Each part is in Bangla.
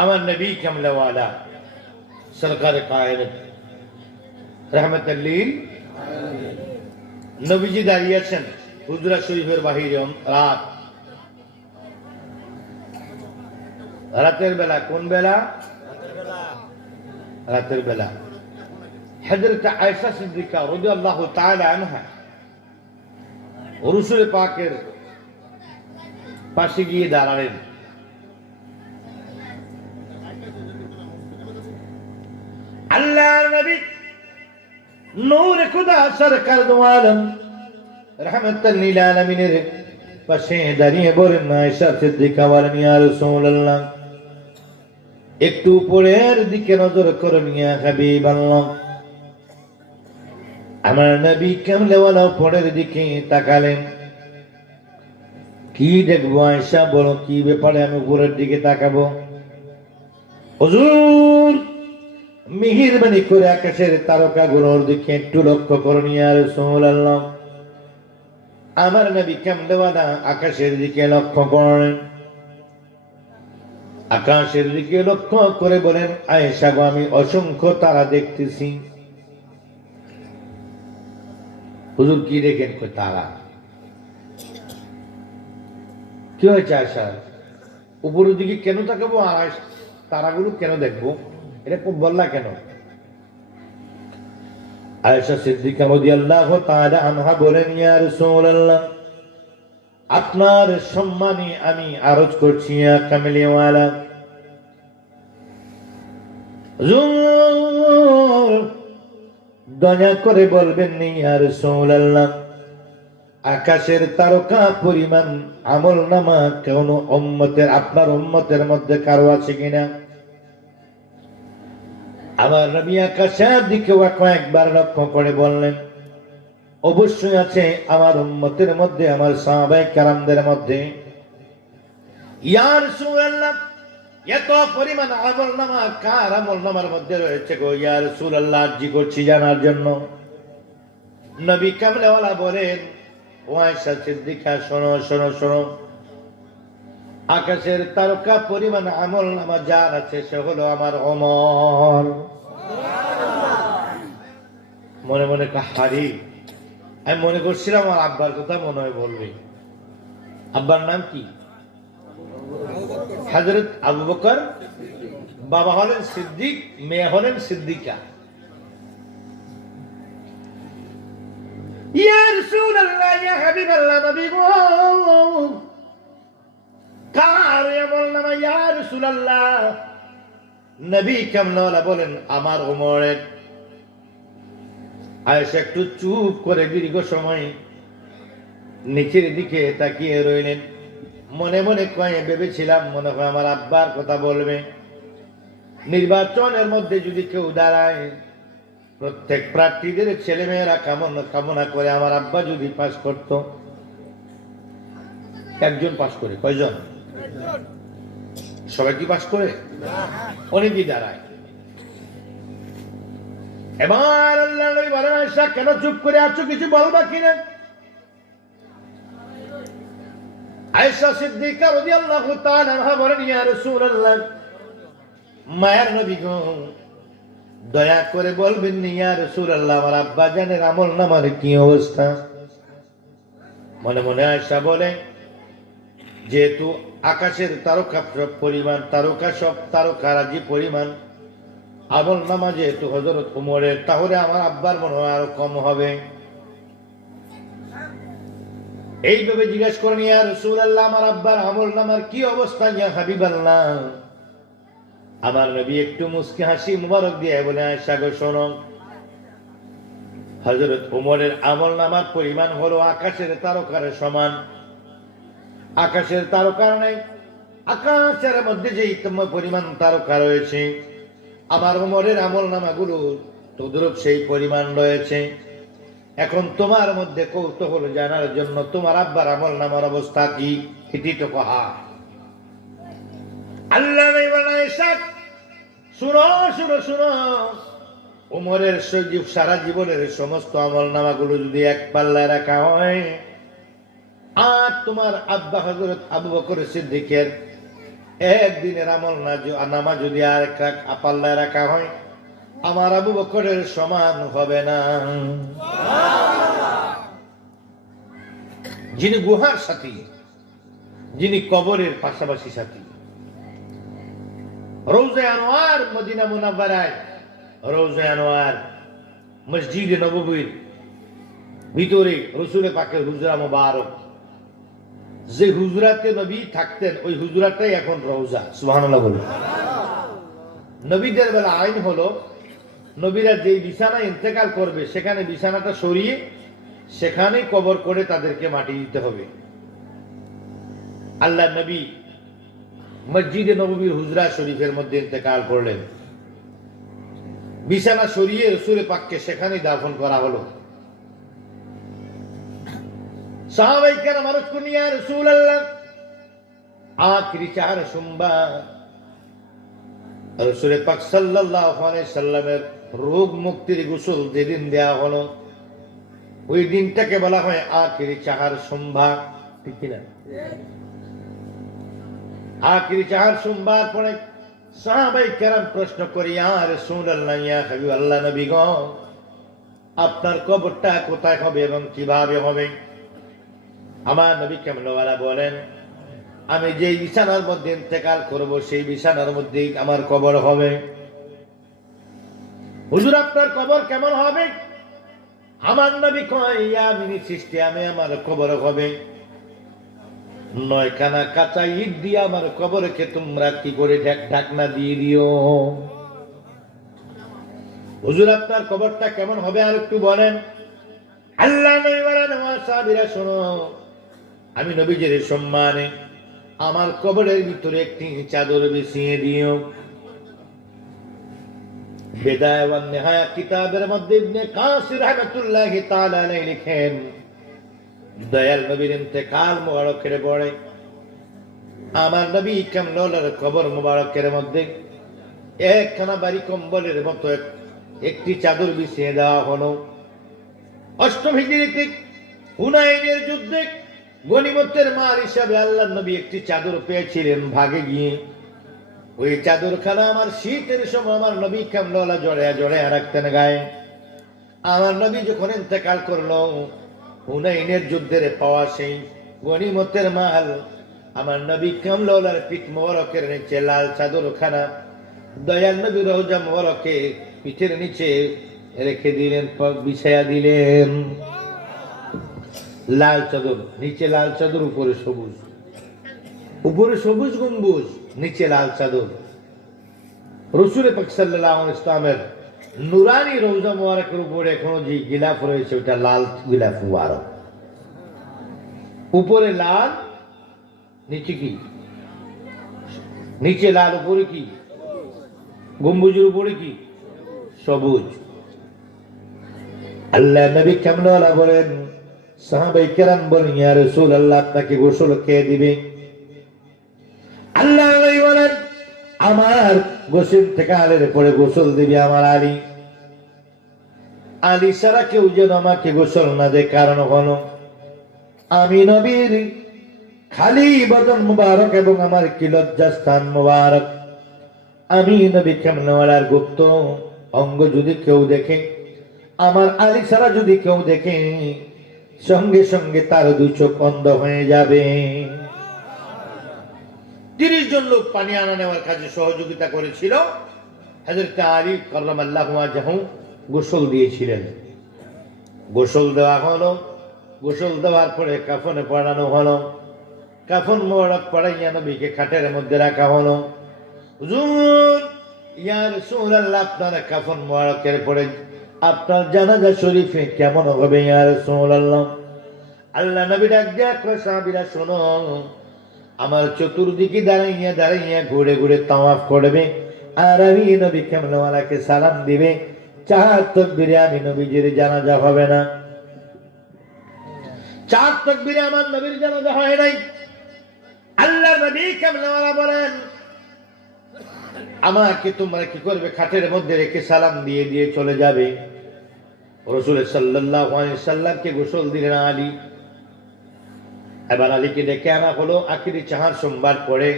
আমার নবী কামলাওয়ালা সরকার কায়নাত রহমাতুল লিল নবীজি দাঁড়িয়ে আছেন হুজরা শরীফের বাহিরে রাতের বেলা। কোন বেলা? রাতের বেলা। হযরত আয়েশা সিদ্দিকা রাদিয়াল্লাহু তাআলা আনহা রাসূল পাকের পাশে গিয়ে দাঁড়ালেন। আল্লাহর নবী নূর খুদা সরকার দো আলম রহমাতুল লিল আলামিনের পাশে দাঁড়িয়ে বলেন, আয়েশা সিদ্দিকা বলেন, ইয়া রাসূলুল্লাহ, একটু উপরের দিকে নজর করুন ইয়া হাবিবাল্লাহ। আমার নবী কামলেওয়ালা উপরের দিকে তাকালেন। কি দেখবো আয়েশা, বলো কি ব্যাপারে আমি উপরের দিকে তাকাবো? হুজুর, মেহেরবানি করে আকাশের তারকাগুলোর দিকে একটু লক্ষ্য করুন ইয়া রাসূলুল্লাহ। আমার নবী কামলেওয়ালা আকাশের দিকে লক্ষ্য করেন। আকাশের দিকে লক্ষ্য করে বলেন, আয়েশা গো, আমি অসংখ্য তারা দেখতেছি। হুজুর কি দেখেন? কই তারা। কি হয়েছে আয়েশা? উপরের দিকে কেন তাকাবো আর তারাগুলো কেন দেখবো? এটা খুব বললা কেন? আয়েশা সিদ্দিকা রাদিয়াল্লাহু তাআলা আনহা বলেন, ইয়া রাসূলুল্লাহ, আপনার সম্মানে আমি আরজ করছি ইয়া কামলিওয়ালা, হুজুর দয়া করে বলবেন না ইয়া রাসূলুল্লাহ, আকাশের তারকা পরিমাণ আমলনামা কোন উম্মতের, আপনার উম্মতের মধ্যে কারো আছে কিনা? আমার নবী আকাশের দিকে কয়েকবার লক্ষ্য করে বললেন, অবশ্যই আছে আমার উম্মতের মধ্যে, আমার সাহাবায়ে কেরামদের মধ্যে। ইয়া রাসূলুল্লাহ, এত পরিমাণ আমলনামা কার আমলনামার মধ্যে রয়েছে গো ইয়া রাসূলুল্লাহ? আরজি করছি জানার জন্য। নবী কামলেওয়ালা বলেন, ও আয়েশা সিদ্দিকা, শোনো শোনো শোনো, আকাশের তারকা পরিমাণ আমলনামা যার আছে সে হলো আমার ওমর। মনে মনে কাহারি, আমি মনে করছিলাম আমার আব্বার কথা মনে হয় বলবে। আব্বার নাম কি? হযরত আবু বকর। বাবা হলেন সিদ্দিক, মেয়ে হলেন সিদ্দিকা। ইয়া রাসূলুল্লাহ, ইয়া হাবিবাল্লাহ, নবী গো, কার আমলনামা ইয়া রাসূলুল্লাহ? নবী কামলিওয়ালা বলেন, আমার ওমরের। আয়েশা একটু চুপ করে দীর্ঘ সময় নিচের দিকে তাকিয়ে রইলেন। মনে মনে কয়ে ভেবেছিলাম, মনে হয় আমার আব্বার কথা বলবে। নির্বাচনের মধ্যে যদি কেউ দাঁড়ায়, প্রত্যেক প্রার্থীদের ছেলেমেয়েরা কামনা করে আমার আব্বা যদি পাস করত। একজন পাস করে, কয়জন? সবাই কি পাস করে? অনেকেই দাঁড়ায়। এবার আল্লাহ নবী বলেন, আয়েশা কেন চুপ করে আছো, কিছু বলবা কিনা? আয়েশা সিদ্দিকা রাদিয়াল্লাহু তাআলা আনহা বলেন, ইয়া রাসূলুল্লাহ, মায়ের নবী গো, দয়া করে বলবেন না ইয়া রাসূলুল্লাহ, আমার আব্বা জানের আমলনামার কি অবস্থা? মনে মনে আয়েশা বলে, যেহেতু আকাশের তারকা পরিমাণ, তারকারাজি পরিমাণ আমলনামা যেহেতু হযরত ওমরের, তাহলে আমার আব্বার মনে হয় আরো কম হবে। এইভাবে জিজ্ঞেস করেন, ইয়া রাসূলুল্লাহ, আমার আব্বার আমলনামার কি অবস্থা ইয়া হাবিবাল্লাহ? আমার নবী একটু মুস্কি হাসি মুবারক দিয়ে বলে, আয়েশা গো শোনো, হযরত ওমরের আমলনামার পরিমাণ হলো আকাশের তারকার সমান। আকাশের তারকার নাই, আকাশের মধ্যে যে পরিমাণ তারকা রয়েছে, আমার ওমরের আমলনামাগুলো তদ্রূপ সেই পরিমাণ রয়েছে। এখন তোমার মধ্যে কৌতূহল জানার জন্য, তোমার আব্বার আমলনামার অবস্থা কি, এটি তো কহা। আল্লাহ শুনো শুনো শুনো, ওমরের সারা জীবনের সমস্ত আমলনামাগুলো যদি এক পাল্লায় রাখা হয়, আর তোমার আব্বা হযরত আবু বকর সিদ্দিকের একদিনের আমল নামা যদি আর পাল্লায় রাখা হয়, আমার আবু বকরের সমান হবে না। যিনি গুহার সাথী, যিনি কবরের পাশাপাশি সাথী। রওজা আনোয়ার মদিনা মুনাওয়ারায়, রওজা আনোয়ার মসজিদে নববীর ভিতরে রসুল পাকের হুজরা মুবারক, যে হুজরাতে নবী থাকতেন ওই হুজরাটাই এখন রওজা। সুবহানাল্লাহ বলুন। নবীদের বেলা আইন হলো, নবীরা যেই বিছানায় ইন্তেকাল করবে সেখানে বিছানাটা সরিয়ে সেখানেই কবর করে তাদেরকে মাটি দিতে হবে। আল্লাহ নবী মসজিদে নববীর হুজরা শরীফের মধ্যে ইন্তেকাল করলেন, বিছানা সরিয়ে রসুল পাককে সেখানেই দাফন করা হলো। সাহাবায়ে কেরাম আরজ করলেন, ইয়া রাসূলুল্লাহ, আখিরি চার সোমবার রসুল পাক সাল্লাল্লাহু আলাইহি সাল্লামের রোগ মুক্তির গোসল যেদিন দেয়া হলো ওই দিনটাকে বলা হয় আখিরি চার সোমবার, ঠিক কিনা? আখিরি চার সোমবার পরে সাহাবায়ে কেরাম প্রশ্ন করে, ইয়া রাসূলুল্লাহ, ইয়া হাবিবাল্লাহ, নবী গো, আপনার কবরটা কোথায় হবে এবং কিভাবে হবে? আমার নবী কামলিওয়ালা বলেন, আমি যে বিছানার মধ্যে ইন্তেকাল করব সেই বিছানার মধ্যেই আমার কবর হবে। হুজুর, আপনার কবর কেমন হবে? আমার নবী কয়, ইয়ামিনী সিস্টেমে আমার কবর হবে, 9খানা কাঁচা ইট দিয়ে আমার কবরকে তোমরা কি করে ঢাকনা দিয়ে দিও। হুজুর, আপনার কবরটা কেমন হবে আর একটু বলেন। আল্লাহ নবী বলেন, সাহাবীরা শোনো, আমি নবীজির সম্মানে আমার কবরের ভিতরে একটি চাদর বিছিয়ে দিও। বিদায় ওয়ান নিহায়া কিতাবের মধ্যে ইবনে কাসির রাহমাতুল্লাহি তাআলা আলাইহি লিখেন, দয়াল নবীর ইন্তেকাল মুবারকের পরে আমার নবী কামলিওয়ালার কবর মুবারকের মধ্যে একখানা বাড়ি কম্বলের মতো একটি চাদর বিছিয়ে দেওয়া হলো। অষ্টম হিজরিতে হুনাইনের যুদ্ধে গনিমতের মাল হিসাবে আল্লাহ নবী একটি চাদর পেয়েছিলেন ভাগে গিয়ে। ওই চাদরখানা আমার শীতের সময় আমার নবী কামলিওয়ালা জড়ে রাখতেন গায়ে। আমার নবী যখন ইন্তেকাল করলো, হুনাইনের যুদ্ধের পাওয়া সেই গনিমতের মাল আমার নবী কামলিওয়ালার পিঠ মোবারকের নিচে লাল চাদরখানা দয়াল নবী রওজা মোবারকে পিঠের নিচে রেখে দিলেন, বিছায়া দিলেন। লাল চাদর, নিচে লাল চাদর, উপরে সবুজ, উপরে সবুজ গম্বুজ, নিচে লাল চাদর। রসুল পাক সাল্লাল্লাহু আলাইহি ওয়াসাল্লামের নুরানি রওজা মুবারকের উপরে এখনো যে গিলাফ রয়েছে ওটা লাল গিলাফ মুবারক। উপরে লাল, নিচে কি? নিচে লাল, উপরে কি? গম্বুজের উপরে কি? সবুজ। আল্লাহ নবী কামলিওয়ালা বলেন, সাহাবায়ে কেরাম বলেন, ইয়া রাসূলুল্লাহ, আপনাকে গোসল কে দিবে? আল্লাহ নবী বলেন, আমার গোসল থেকে আলের পরে গোসল দিবে আমার আলী। আলী ছাড়া কেউ যেন আমাকে গোসল না দেয়, কারণ হলো আমি নবীর খালি বদন মুবারক এবং আমার কি লজ্জাস্থান মুবারক, আমি নবী কামলিওয়ালার গুপ্ত অঙ্গ যদি কেউ দেখে, আমার আলী ছাড়া যদি কেউ দেখে, সঙ্গে সঙ্গে তার 2 চোখ অন্ধ হয়ে যাবে। 30 জন লোক পানি আনা নেওয়ার কাজে সহযোগিতা করেছিল। হযরত আলী কাররামাল্লাহু ওয়াজহু গোসল দিয়েছিলেন। গোসল দেওয়া হলো, গোসল দেওয়ার পরে কাফনে পরানো হলো। কাফন মোবারক পরাইয়া নবীকে খাটের মধ্যে রাখা হলো। হুজুর, ইয়া রাসূলুল্লাহ, আপনার কাফন মোবারকের পরে আপনার জানাজা শরীফে কেমন হবে ইয়া রাসূলুল্লাহ? আল্লাহ নবী ডাক দিয়া কয়, সাহাবীরা শোনো, আমার চতুর্দিকে দাঁড়াইয়া ঘুরে ঘুরে তাওয়াফ করবে আর আমি নবী কামলিওয়ালাকে সালাম দিবে। 4 তাকবীরে আমি নবীজির জানাজা হবে না। 4 তাকবীরে আমার নবীর জানাজা হয় নাই। আল্লাহ নবী কামলিওয়ালা বলেন, আমাকে তোমরা কি করবে? খাটের মধ্যে রেখে সালাম দিয়ে দিয়ে চলে যাবে। রাসূল সাল্লাল্লাহু আলাইহি সাল্লামকে গোসল দিলেন আলী। এবার আলীকে ডেকে আনা হলো। আখিরি 4 সোমবার পরে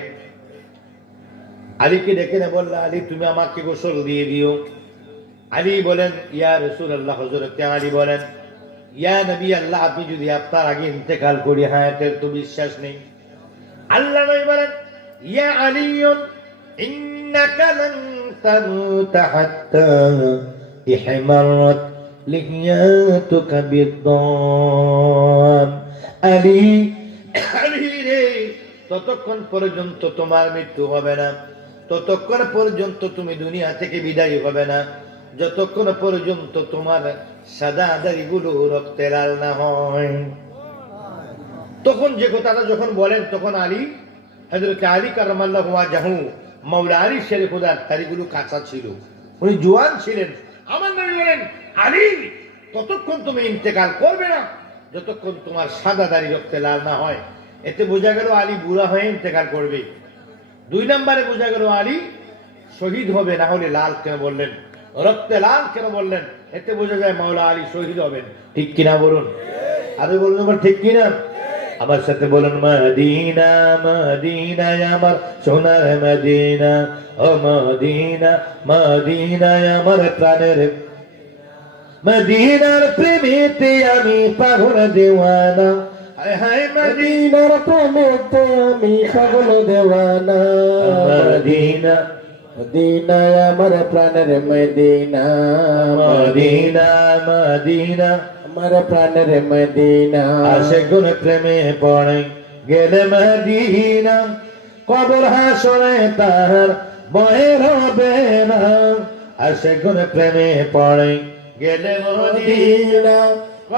আলীকে ডেকে না বলল, আলী তুমি আমাকে গোসল দিয়ে দিও। আলী বলেন, ইয়া রাসূলুল্লাহ, হযরত আলী বলেন, ইয়া নবী আল্লাহ, আপনি যদি আপনার আগে ইন্তেকাল করি, হায়াতের তো বিশ্বাস নেই। আল্লাহ নবী বলেন, ইয়া আলিয়ুন ইন্নাকা লান তামুতা হাত্তা ইহমারাত লিহিয়াতুকা বিদ্দাম। আলী, আলী রে, ততক্ষণ পর্যন্ত তোমার মৃত্যু হবে না, ততক্ষণ পর্যন্ত তুমি দুনিয়া থেকে বিদায় হবে না, যতক্ষণ পর্যন্ত তোমার সাদা দাড়িগুলো রক্তে লাল না হয়। তখন যে কথাটা যখন বলেন, তখন আলী, হযরত আলী কারামাল্লাহু ওয়াজহু, মাওলা আলী শেরে খোদার দাড়িগুলো কাঁচা ছিল, উনি জোয়ান ছিলেন। আমার নবী বলেন, আলী, ততক্ষণ তুমি ইন্তেকাল করবে না যতক্ষণ তোমার সাদা দাড়ি রক্তে লাল না হয়। এতে বোঝা গেল আলী বুড়া হয়ে ইন্তেকাল করবে। 2 নম্বরে বোঝা গেল আলী শহীদ হবে, না হলে লাল কেন বললেন, রক্তে লাল কেন বললেন? এতে বোঝা যায় মাওলা আলী শহীদ হবেন। ঠিক কিনা বলুন? আরে বলুন আমার, ঠিক কিনা? আমার সাথে বলুন, মদিনা মদিনা আমার সোনার মদিনা, ও মদিনা মদিনা আমার প্রাণের মদিনার প্রেমেতে আমি পাগল দেওয়ানা। হায় হায় মদিনার প্রেমেতে আমি পাগল দেওয়ানা। মদিনা মদিনা আমার প্রাণের মদিনা, মদিনা মদিনা আমার প্রাণের মদিনা। আশিকুন প্রেমে পড়ে গেলে মদিনা, কবর হাসরে তাহার ভয় হবে না। আশিকুন প্রেমে পড়ে গেলে মদিনা,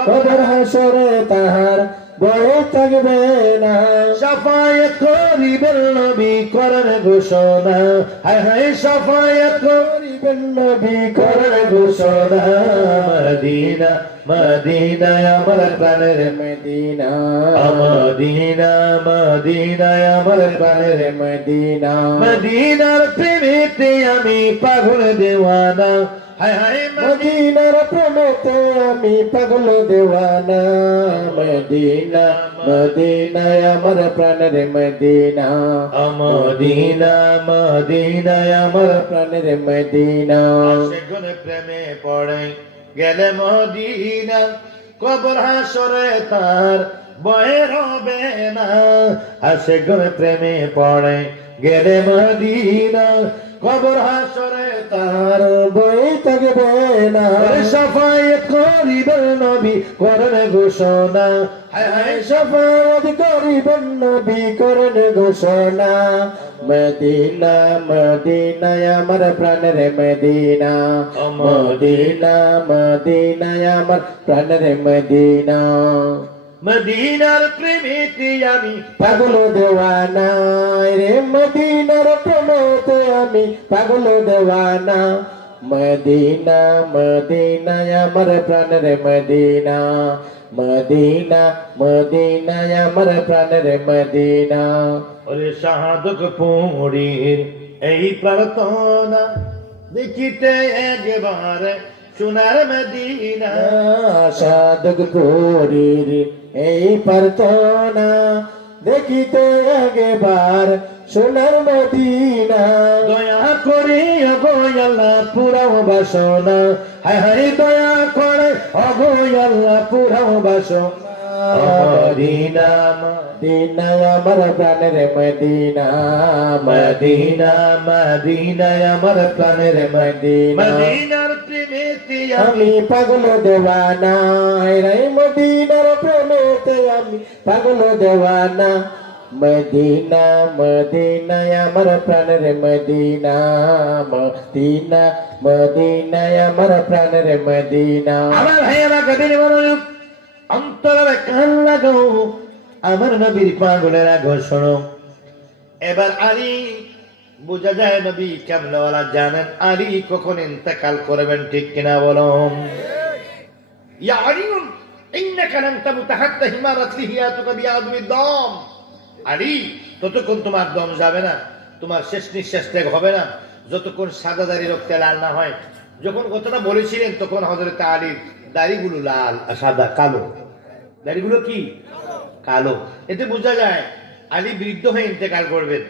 কবর হাসরে তাহার ভয় থাকবে না। শাফায়াত করিবেন নবী করেন ঘোষণা, হায় হায় শাফায়াত করিবেন নবী করেন ঘোষণা। মদিনা মদিনা আমার প্রাণের মদিনা, মদিনা মদিনা আমার প্রাণের মদিনা। মদিনার প্রেমেতে আমি পাগল দেওয়ানা, হায় হায় মদিনার প্রেমেতে আমি পাগল দেওয়ানা। মদিনা মদিনা আমার প্রাণের মদিনা, মদিনা মদিনা আমার প্রাণের মদিনা। আশিকুন প্রেমে পড়ে গেলে মদিনা, কবর হাসরে তার ভয় হবে না। আশিকুন প্রেমে পড়ে গেলে মদিনা, কবর হাসরে তার ভয় থাকবে না। শাফায়াত করিবেন নবী করেন ঘোষণা, হায় হায় শাফায়াত করিবেন নবী করেন ঘোষণা। মদিনা মদিনা আমার প্রাণের মদিনা, মদিনা মদিনা আমার প্রাণের মদিনা। মদিনার প্রেমেতে আমি পাগল দেওয়ানা রে, মদিনার প্রেমেতে আমি পাগল দেওয়ানা। মদিনা মদিনা আমার প্রাণের মদিনা, মদিনা মদিনা আমার প্রাণের মদিনা। ওরে শাহাদত পুরীর এই প্রার্থনা দেখিতে একবার সোনার মদিনা। শাহাদত পুরীর এই প্রার্থনা দেখিতে একবার সোনার মদিনা। দয়া করে গো আল্লাহ পুরাও বাসনা, হায় হায় দয়া করে গো আল্লাহ পুরাও বাসনা। মদিনা মদিনা আমার প্রাণের মদিনা, মদিনা মদিনা আমার প্রাণের মদিনা। মদিনার প্রেমেতে আমি পাগল দেওয়ানা, রে মদিনার প্রেমেতে আমি পাগল দেওয়ানা। মদিনা মদিনা আমার প্রাণের মদিনা, মদিনা মদিনা আমার প্রাণের মদিনা। আমার ভাইয়েরা গভীর মনোযোগ, অন্তরে কান লাগাও, আমার নবীর পাগলেরা ঘোষণা। এবার আলী বোঝা যায় নবী কেমনওয়ালা জানেন, আলী কখন ইন্তেকাল করবেন, ঠিক কিনা বলুন? ইয়া আলীউন ইন্নাকা লান তামুতা হাত্তা হিমারাত লিহিয়াতুকা বিআদমিদ দাম। আলী, ততক্ষণ তোমার দম যাবে না, তোমার শেষ নিঃশ্বাস ত্যাগ হবে না যতক্ষণ সাদা দাড়ি রক্তে লাল না হয়। যখন কথাটা বলেছিলেন তখন হযরত আলীর দাড়িগুলো লাল, সাদা, কালো। দাড়িগুলো কি? কালো। এতে বোঝা যায় আলী বৃদ্ধ হয়ে ইন্তেকাল করবেন।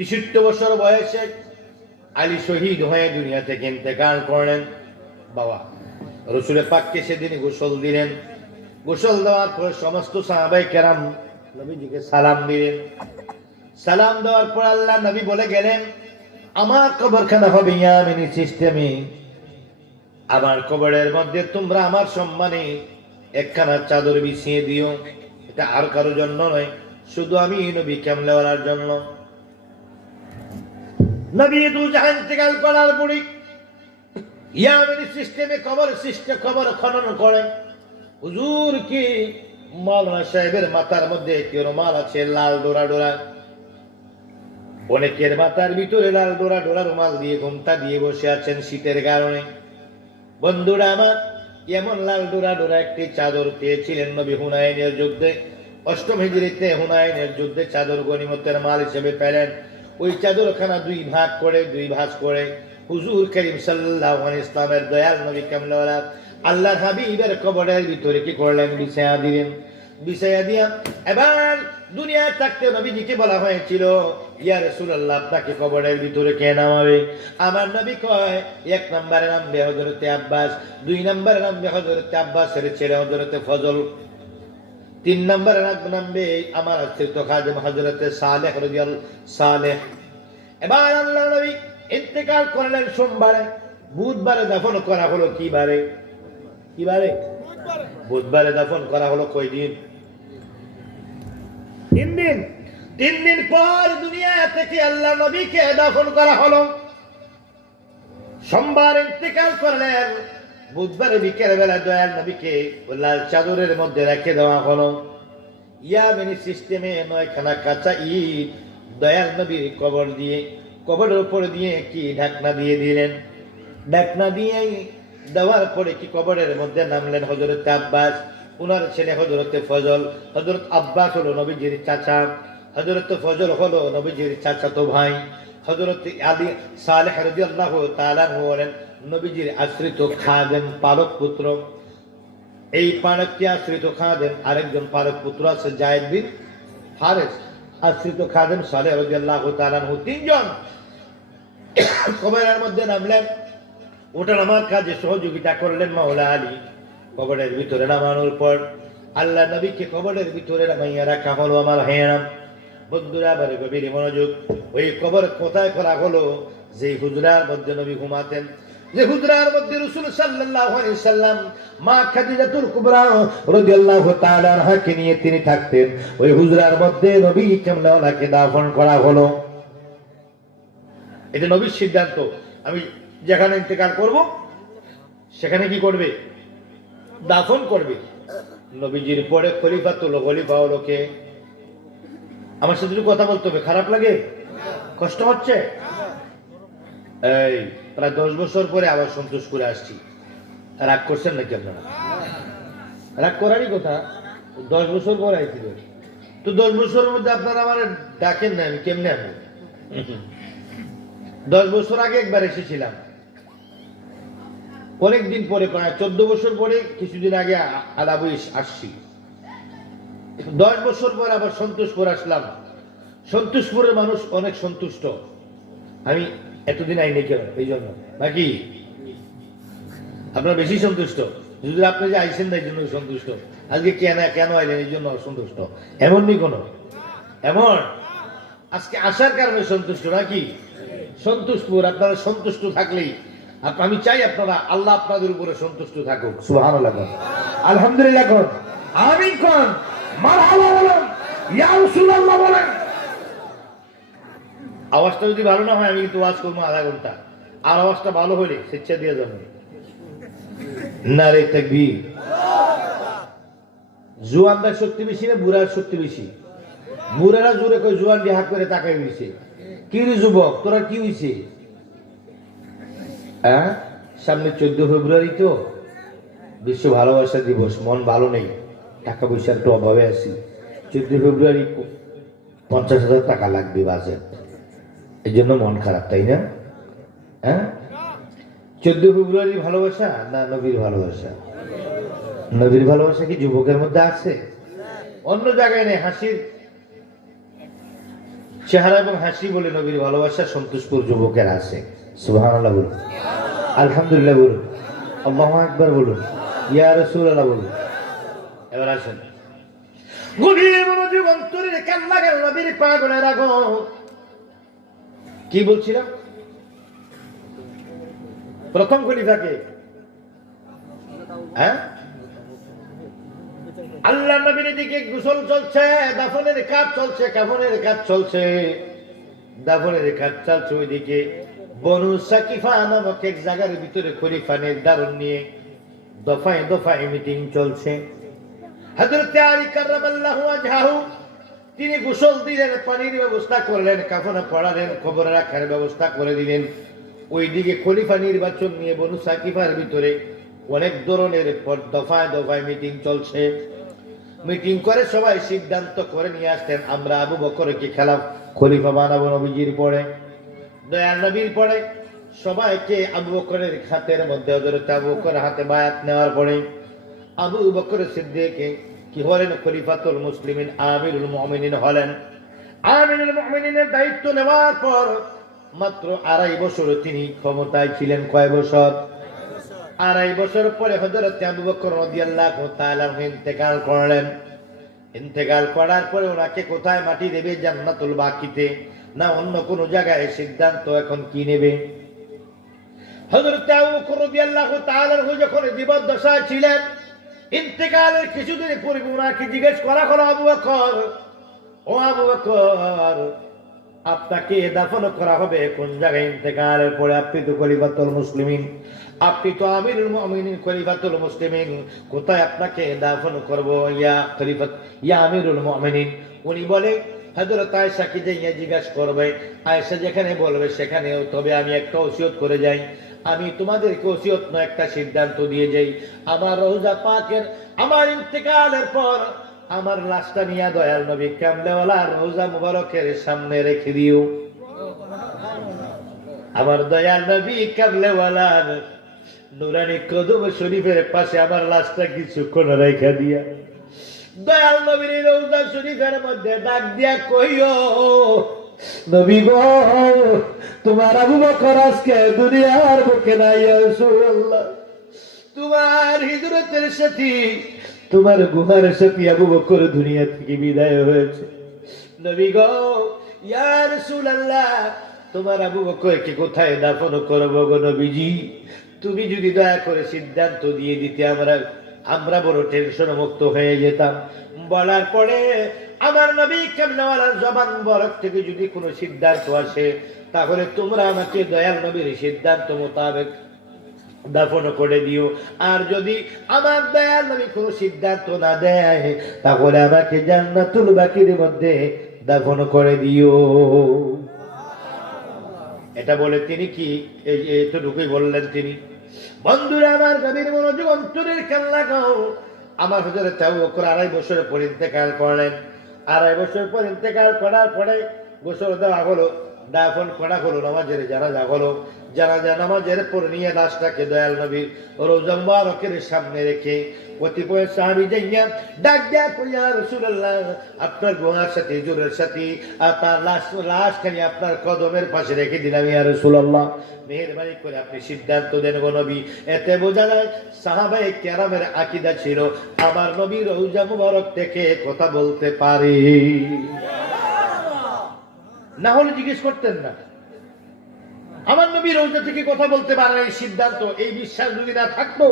63 বছর বয়সে আলী শহীদ হয়ে দুনিয়া থেকে ইন্তেকাল করলেন। বাবা রাসূলের পাককে সেদিন গোসল দিলেন। গোসল দেওয়ার পর সমস্ত সাহাবায়ে কেরাম নবীজিকে সালাম দিলেন। সালাম দেওয়ার পর আল্লাহ নবী বলে গেলেন, আমার কবরখানা হবে ইয়ামিনী সিস্টেমে। আমার কবরের মধ্যে তোমরা আমার সম্মানে একখানা চাদর বিছিয়ে দিও। এটা আর কারোর জন্য নয়, শুধু আমি নবী কামলেওয়ালার জন্য। নবী দুজাহান ইন্তেকাল করার পরে ইয়ামিনী সিস্টেমে কবর খনন করেন। হুজুর কি মাওলানা সাহেবের মাথার মধ্যে কি রুমাল আছে লাল ডোরা ডোরা, অনেকের মাথার ভিতরে লাল ডোরা ডোরা রুমাল দিয়ে ঘুমটা দিয়ে বসে আছেন শীতের কারণে। বন্ধুরা আমার, এমন লাল ডোরা ডোরা একটি চাদর পেয়েছিলেন নবী হুনাইনের যুদ্ধে। 8ম হিজরিতে হুনাইনের যুদ্ধে চাদর গনিমতের মাল হিসেবে পেলেন। ওই চাদরখানা দুই ভাঁজ করে হুজুর করিম সাল্লাল্লাহু আলাইহি ইসলামের দয়াল নবী কামলেওয়ালা আল্লাহর হাবিবের কবরের ভিতরে কি করলেন? বিছায়া দিলেন। বিছায়া দিয়া এবার দুনিয়ায় থাকতে নবীজিকে বলা হয়েছিল, ইয়া রাসূলুল্লাহ, আপনাকে কবরের ভিতরে কে নামাবে? আমার নবী কয়, 1 নম্বরে নামবে হযরতে আব্বাস, 2 নম্বরে নামবে হযরতে আব্বাসের ছেলে হযরতে ফজল, 3 নম্বরে নামবে আমার আশ্রিত খাদেম হযরতে সালেহ রাদিয়াল্লাহু সালেহ। এবার আল্লাহ নবী ইন্তেকাল করলেন সোমবারে। বুধবারে দাফন করা হলো কি বারে? বুধবারে দাফন করা হলো। কয় দিন? 3 দিন। 3 দিন পর দুনিয়া থেকে আল্লাহ নবীকে দাফন করা হলো। সোমবার ইন্তেকাল করলেন, বুধবারে বিকেল বেলা দয়াল নবীকে লাল চাদরের মধ্যে রেখে দেওয়া হলো। ইয়ামিনী সিস্টেমে 9খানা কাঁচা ইট দয়াল নবীর কবরের উপর দিয়ে কি ঢাকনা দিয়ে দিলেন। ঢাকনা দিয়ে দেওয়ার পরে কি কবরের মধ্যে নামলেন হযরত আব্বাস, উনার ছেলে হযরতে ফজল। হযরত আব্বাস হলো নবীজির চাচা, হযরত ফজল হলো নবীজির চাচাতো ভাই। হযরত আলী সালেহ রাদিয়াল্লাহু তাআলা হলেন নবীজির আশ্রিত খাদেম, পালক পুত্র। এই পালকটি আশ্রিত খাদেম, আরেকজন পালক পুত্র আছে যায়েদ বিন হারেস, আশ্রিত খাদেম সালেহ রাদিয়াল্লাহু তাআলা। 3 জন কবরের মধ্যে নামলেন। ওটা নামার কাজে সহযোগিতা করলেন মাওলা আলী। কবরের ভিতরে নামানোর পর আল্লাহ নবীকে কবরের ভিতরে নামাইয়া রাখা হলো। আমার হেরাম বন্ধুরা, বারে গভীর মনোযোগ। ওই কবর কোথায় করা হলো? যে হুজরার মধ্যে নবী ঘুমাতেন, যে হুজরার মধ্যে রাসূল সাল্লাল্লাহু আলাইহি সাল্লাম মা খাদিজাতুল কুবরা রাদিয়াল্লাহু তাআলা আনহাকে নিয়ে তিনি থাকতেন, ওই হুজরার মধ্যে নবী কামলেওয়ালাকে দাফন করা হলো। এটা নবীর সিদ্ধান্ত। আমি যেখানে ইন্তেকাল করব সেখানে কি করবে? দাফন করবে। নবীজির পরে খলিফা হলো কে? আমার সাথে একটু কথা বলতে হবে। খারাপ লাগে? কষ্ট হচ্ছে? এই প্রায় 10 বছর পরে আবার সন্তোষ করে আসছি। রাগ করছেন নাকি আপনারা? রাগ করারই কথা। 10 বছর পরে আইছিল তো 10 বছরের মধ্যে আপনারা আমার ডাকেন না, আমি কেমনে আনবো? 10 বছর আগে একবার এসেছিলাম, অনেকদিন পরে, প্রায় 14 বছর পরে, কিছুদিন আগে আলাবু আসছি। 10 বছর পর আবার সন্তোষপুর আসলাম। সন্তোষপুরের মানুষ অনেক সন্তুষ্ট। আমি এতদিন আইনি কেন? এই জন্য নাকি আপনারা বেশি সন্তুষ্ট? যদি আপনি যে আইসেন না এই জন্য সন্তুষ্ট, আজকে কেন আইলেন এই জন্য অসন্তুষ্ট, এমন নি কোনো এমন? আজকে আসার কারণে সন্তুষ্ট নাকি? সন্তোষপুর আপনারা সন্তুষ্ট থাকলেই আমি চাই আপনারা, আল্লাহ আপনাদের উপরে সন্তুষ্ট থাকুক। সুবহানাল্লাহ, আলহামদুলিল্লাহ কোন, আমিন কোন, মারহাবা বলেন, ইয়া রাসূলুল্লাহ বলেন। আওয়াজটা যদি ভালো না হয় আমি কিন্তু ওয়াজ করবো আধা ঘন্টা, আর আওয়াজটা ভালো হলে স্বেচ্ছা দিয়ে যাবে। নারে তাকবীর। জুয়ানদার শক্তি বেশি না বুড়ার শক্তি বেশি? বুড়ারা জোরে কই, জুয়ান দিয়ে হাত করে তাকাই হইছে। কি রে যুবক, তোরা কি হইছে? সামনে 14 ফেব্রুয়ারি তো বিশ্ব ভালোবাসা দিবস। মন ভালো নেই, টাকা পয়সার একটু অভাবে আছি। 14 ফেব্রুয়ারি 50,000 টাকা লাগবে বাজেট, এই জন্য মন খারাপ, তাই না? 14 ফেব্রুয়ারি ভালোবাসা না নবীর ভালোবাসা? নবীর ভালোবাসা কি যুবকের মধ্যে আছে? অন্য জায়গায় নেই। হাসির চেহারা এবং হাসি বলে নবীর ভালোবাসা সন্তোষপুর যুবকের আছে। সুবহানাল্লাহ বলুন, আলহামদুলিল্লাহ বলুন, আল্লাহু আকবার বলুন, ইয়া রাসূলুল্লাহ বলুন। এবার আসেন, গভীর মনোযোগ অন্তরের কান্না গেল নবীর পাগলের আগো। কি বলছিলাম? প্রথম খলিফাকে, হ্যাঁ, আল্লাহ নবীর দিকে গোসল চলছে, দাফনের কাজ চলছে, কাফনের কাজ চলছে, দাফনের কাজ চলছে। ওইদিকে বনু সাকিফা নামক এক জায়গার ভিতরে খলিফা নির্ধারণ নিয়ে দফায় দফায় মিটিং চলছে। হযরত আলী কাররামাল্লাহু ওয়াজহাহু তিনি গোসল দিলেন, পানির ব্যবস্থা করলেন, কাফনে পড়ালেন, কবরে রাখার ব্যবস্থা করে দিলেন। ওইদিকে খলিফা নির্বাচন নিয়ে বনু সাকিফার ভিতরে অনেক ধরনের দফায় দফায় মিটিং চলছে। মিটিং করে সবাই সিদ্ধান্ত করে নিয়ে আসতেন, আমরা আবু বকরকে খলিফা বানাবো নবীজির পরে, দয়াল নবীর পরে। সবাইকে আবু বকরের হাতের মধ্যে, হযরত আবু বকর হাতে বায়াত নেওয়ার পরে আবু বকর সিদ্দিক কি হলেন? খলিফাতুল মুসলিমিন, আমিরুল মুমিনিন হলেন। আমিরুল মুমিনিনের দায়িত্ব নেওয়ার পর মাত্র 2.5 বছর তিনি ক্ষমতায় ছিলেন। কয় বছর? 2.5 বছর পরে হযরত আবু বকর রাদিয়াল্লাহু তাআলা ইন্তেকাল করলেন। ইন্তেকাল করার পরে ওনাকে কোথায় মাটি দেবে? জান্নাতুল বাকিতে না অন্য কোন জায়গায়? সিদ্ধান্ত এখন কি নেবে? হযরত আবু বকর রাদিয়াল্লাহু তাআলা যখন জীবদ্দশায় ছিলেন, ইন্তেকালের কিছুদিন পূর্বে ওনাকে জিজ্ঞেস করা হলো, আবু বকর, ও আবু বকর, আপনাকে দাফন করা হবে কোন জায়গায় ইন্তেকালের পরে? আপনি তো খলিফাতুল মুসলিমিন, আপনি তো আমিরুল মুমিনিন, খলিফাতুল মুসলিমিন, কোথায় আপনাকে দাফন করব ইয়া খলিফাত ইয়া আমিরুল মুমিনিন? উনি বলে, হযরত আয়েশাকে যাইয়া জিজ্ঞাসা করবে, আয়েশা যেখানে বলবে সেখানেও। তবে আমি একটা ওসিয়ত করে যাই, আমি তোমাদেরকে ওসিয়ত না একটা সিদ্ধান্ত দিয়ে যাই, আমার রওজা পাকের আমার ইন্তেকালের পর আমার লাশটা নিয়ে দয়াল নবী কামলেওয়ালার রওজা মুবারকের সামনে রেখে দিও। আমার দয়াল নবী কামলেওয়ালার নুরানি কদম শরীফের পাশে আমার লাশটা কিছুক্ষণ রেখে দিয়া দয়াল নবীর রওজা শরীফের মধ্যে ডাক দিয়া কইও, নবী গো, তোমার আবু বকর আজকে দুনিয়ার বুকে নাই। ইয়া রাসূলুল্লাহ, তোমার হিজরতের সাথী, তোমার গুনার সাথী আবু বকর দুনিয়া থেকে বিদায় হয়েছে। নবী গো, ইয়া রাসূলুল্লাহ, তোমার আবু বকরকে কোথায় দাফন করব গো নবীজি? তুমি যদি দয়া করে সিদ্ধান্ত দিয়ে দিতে আমরা বড় টেনশন মুক্ত হয়ে যেতাম। বলার পরে আমার নবী কামলেওয়ালার জবান মুবারক থেকে যদি কোনো সিদ্ধান্ত আসে, তাহলে তোমরা আমাকে দয়াল নবীর সিদ্ধান্ত মোতাবেক দাফন করে দিও। আর যদি আমার দয়াল নবী কোনো সিদ্ধান্ত না দেয়, তাহলে আমাকে জান্নাতুল বাকির মধ্যে দাফন করে দিও। এটা বলে তিনি কি এতটুকুই বললেন তিনি? বন্ধুরা আমার, গভীর মনোযোগ অন্তরের কান্না গাও। আমার হযরত আবু বকর 2.5 বছর পর ইন্তেকাল করলেন। 2.5 বছর পর ইন্তেকাল করার পরে গোসল দেওয়া হলো, দাফন করা হলো, নামাজের জানাজা হলো। জানাজা নামাজের পর নিয়ে লাশটাকে দয়াল নবীর রওজা মুবারকের সামনে রেখে কতিপয় সাহাবী যাইয়া ডাক দেয়া, ইয়া রাসূলুল্লাহ, আপনার গুনার সাথে জোরের সাথে আপনার লাশখানি আপনার কদমের পাশে রেখে দিলাম। ইয়া রাসূলুল্লাহ, মেহেরবানি করে আপনি সিদ্ধান্ত দেন গো নবী। এতে বোঝা যায় সাহাবায়ে কেরামের আকীদা ছিল আমার নবীর রওজা মুবারক থেকে কথা বলতে পারে, না হলে জিজ্ঞেস করতেন না। আমার নবী রওজা থেকে কথা বলতে পারে, এই সিদ্ধান্ত, এই বিশ্বাস যদি না থাকতো,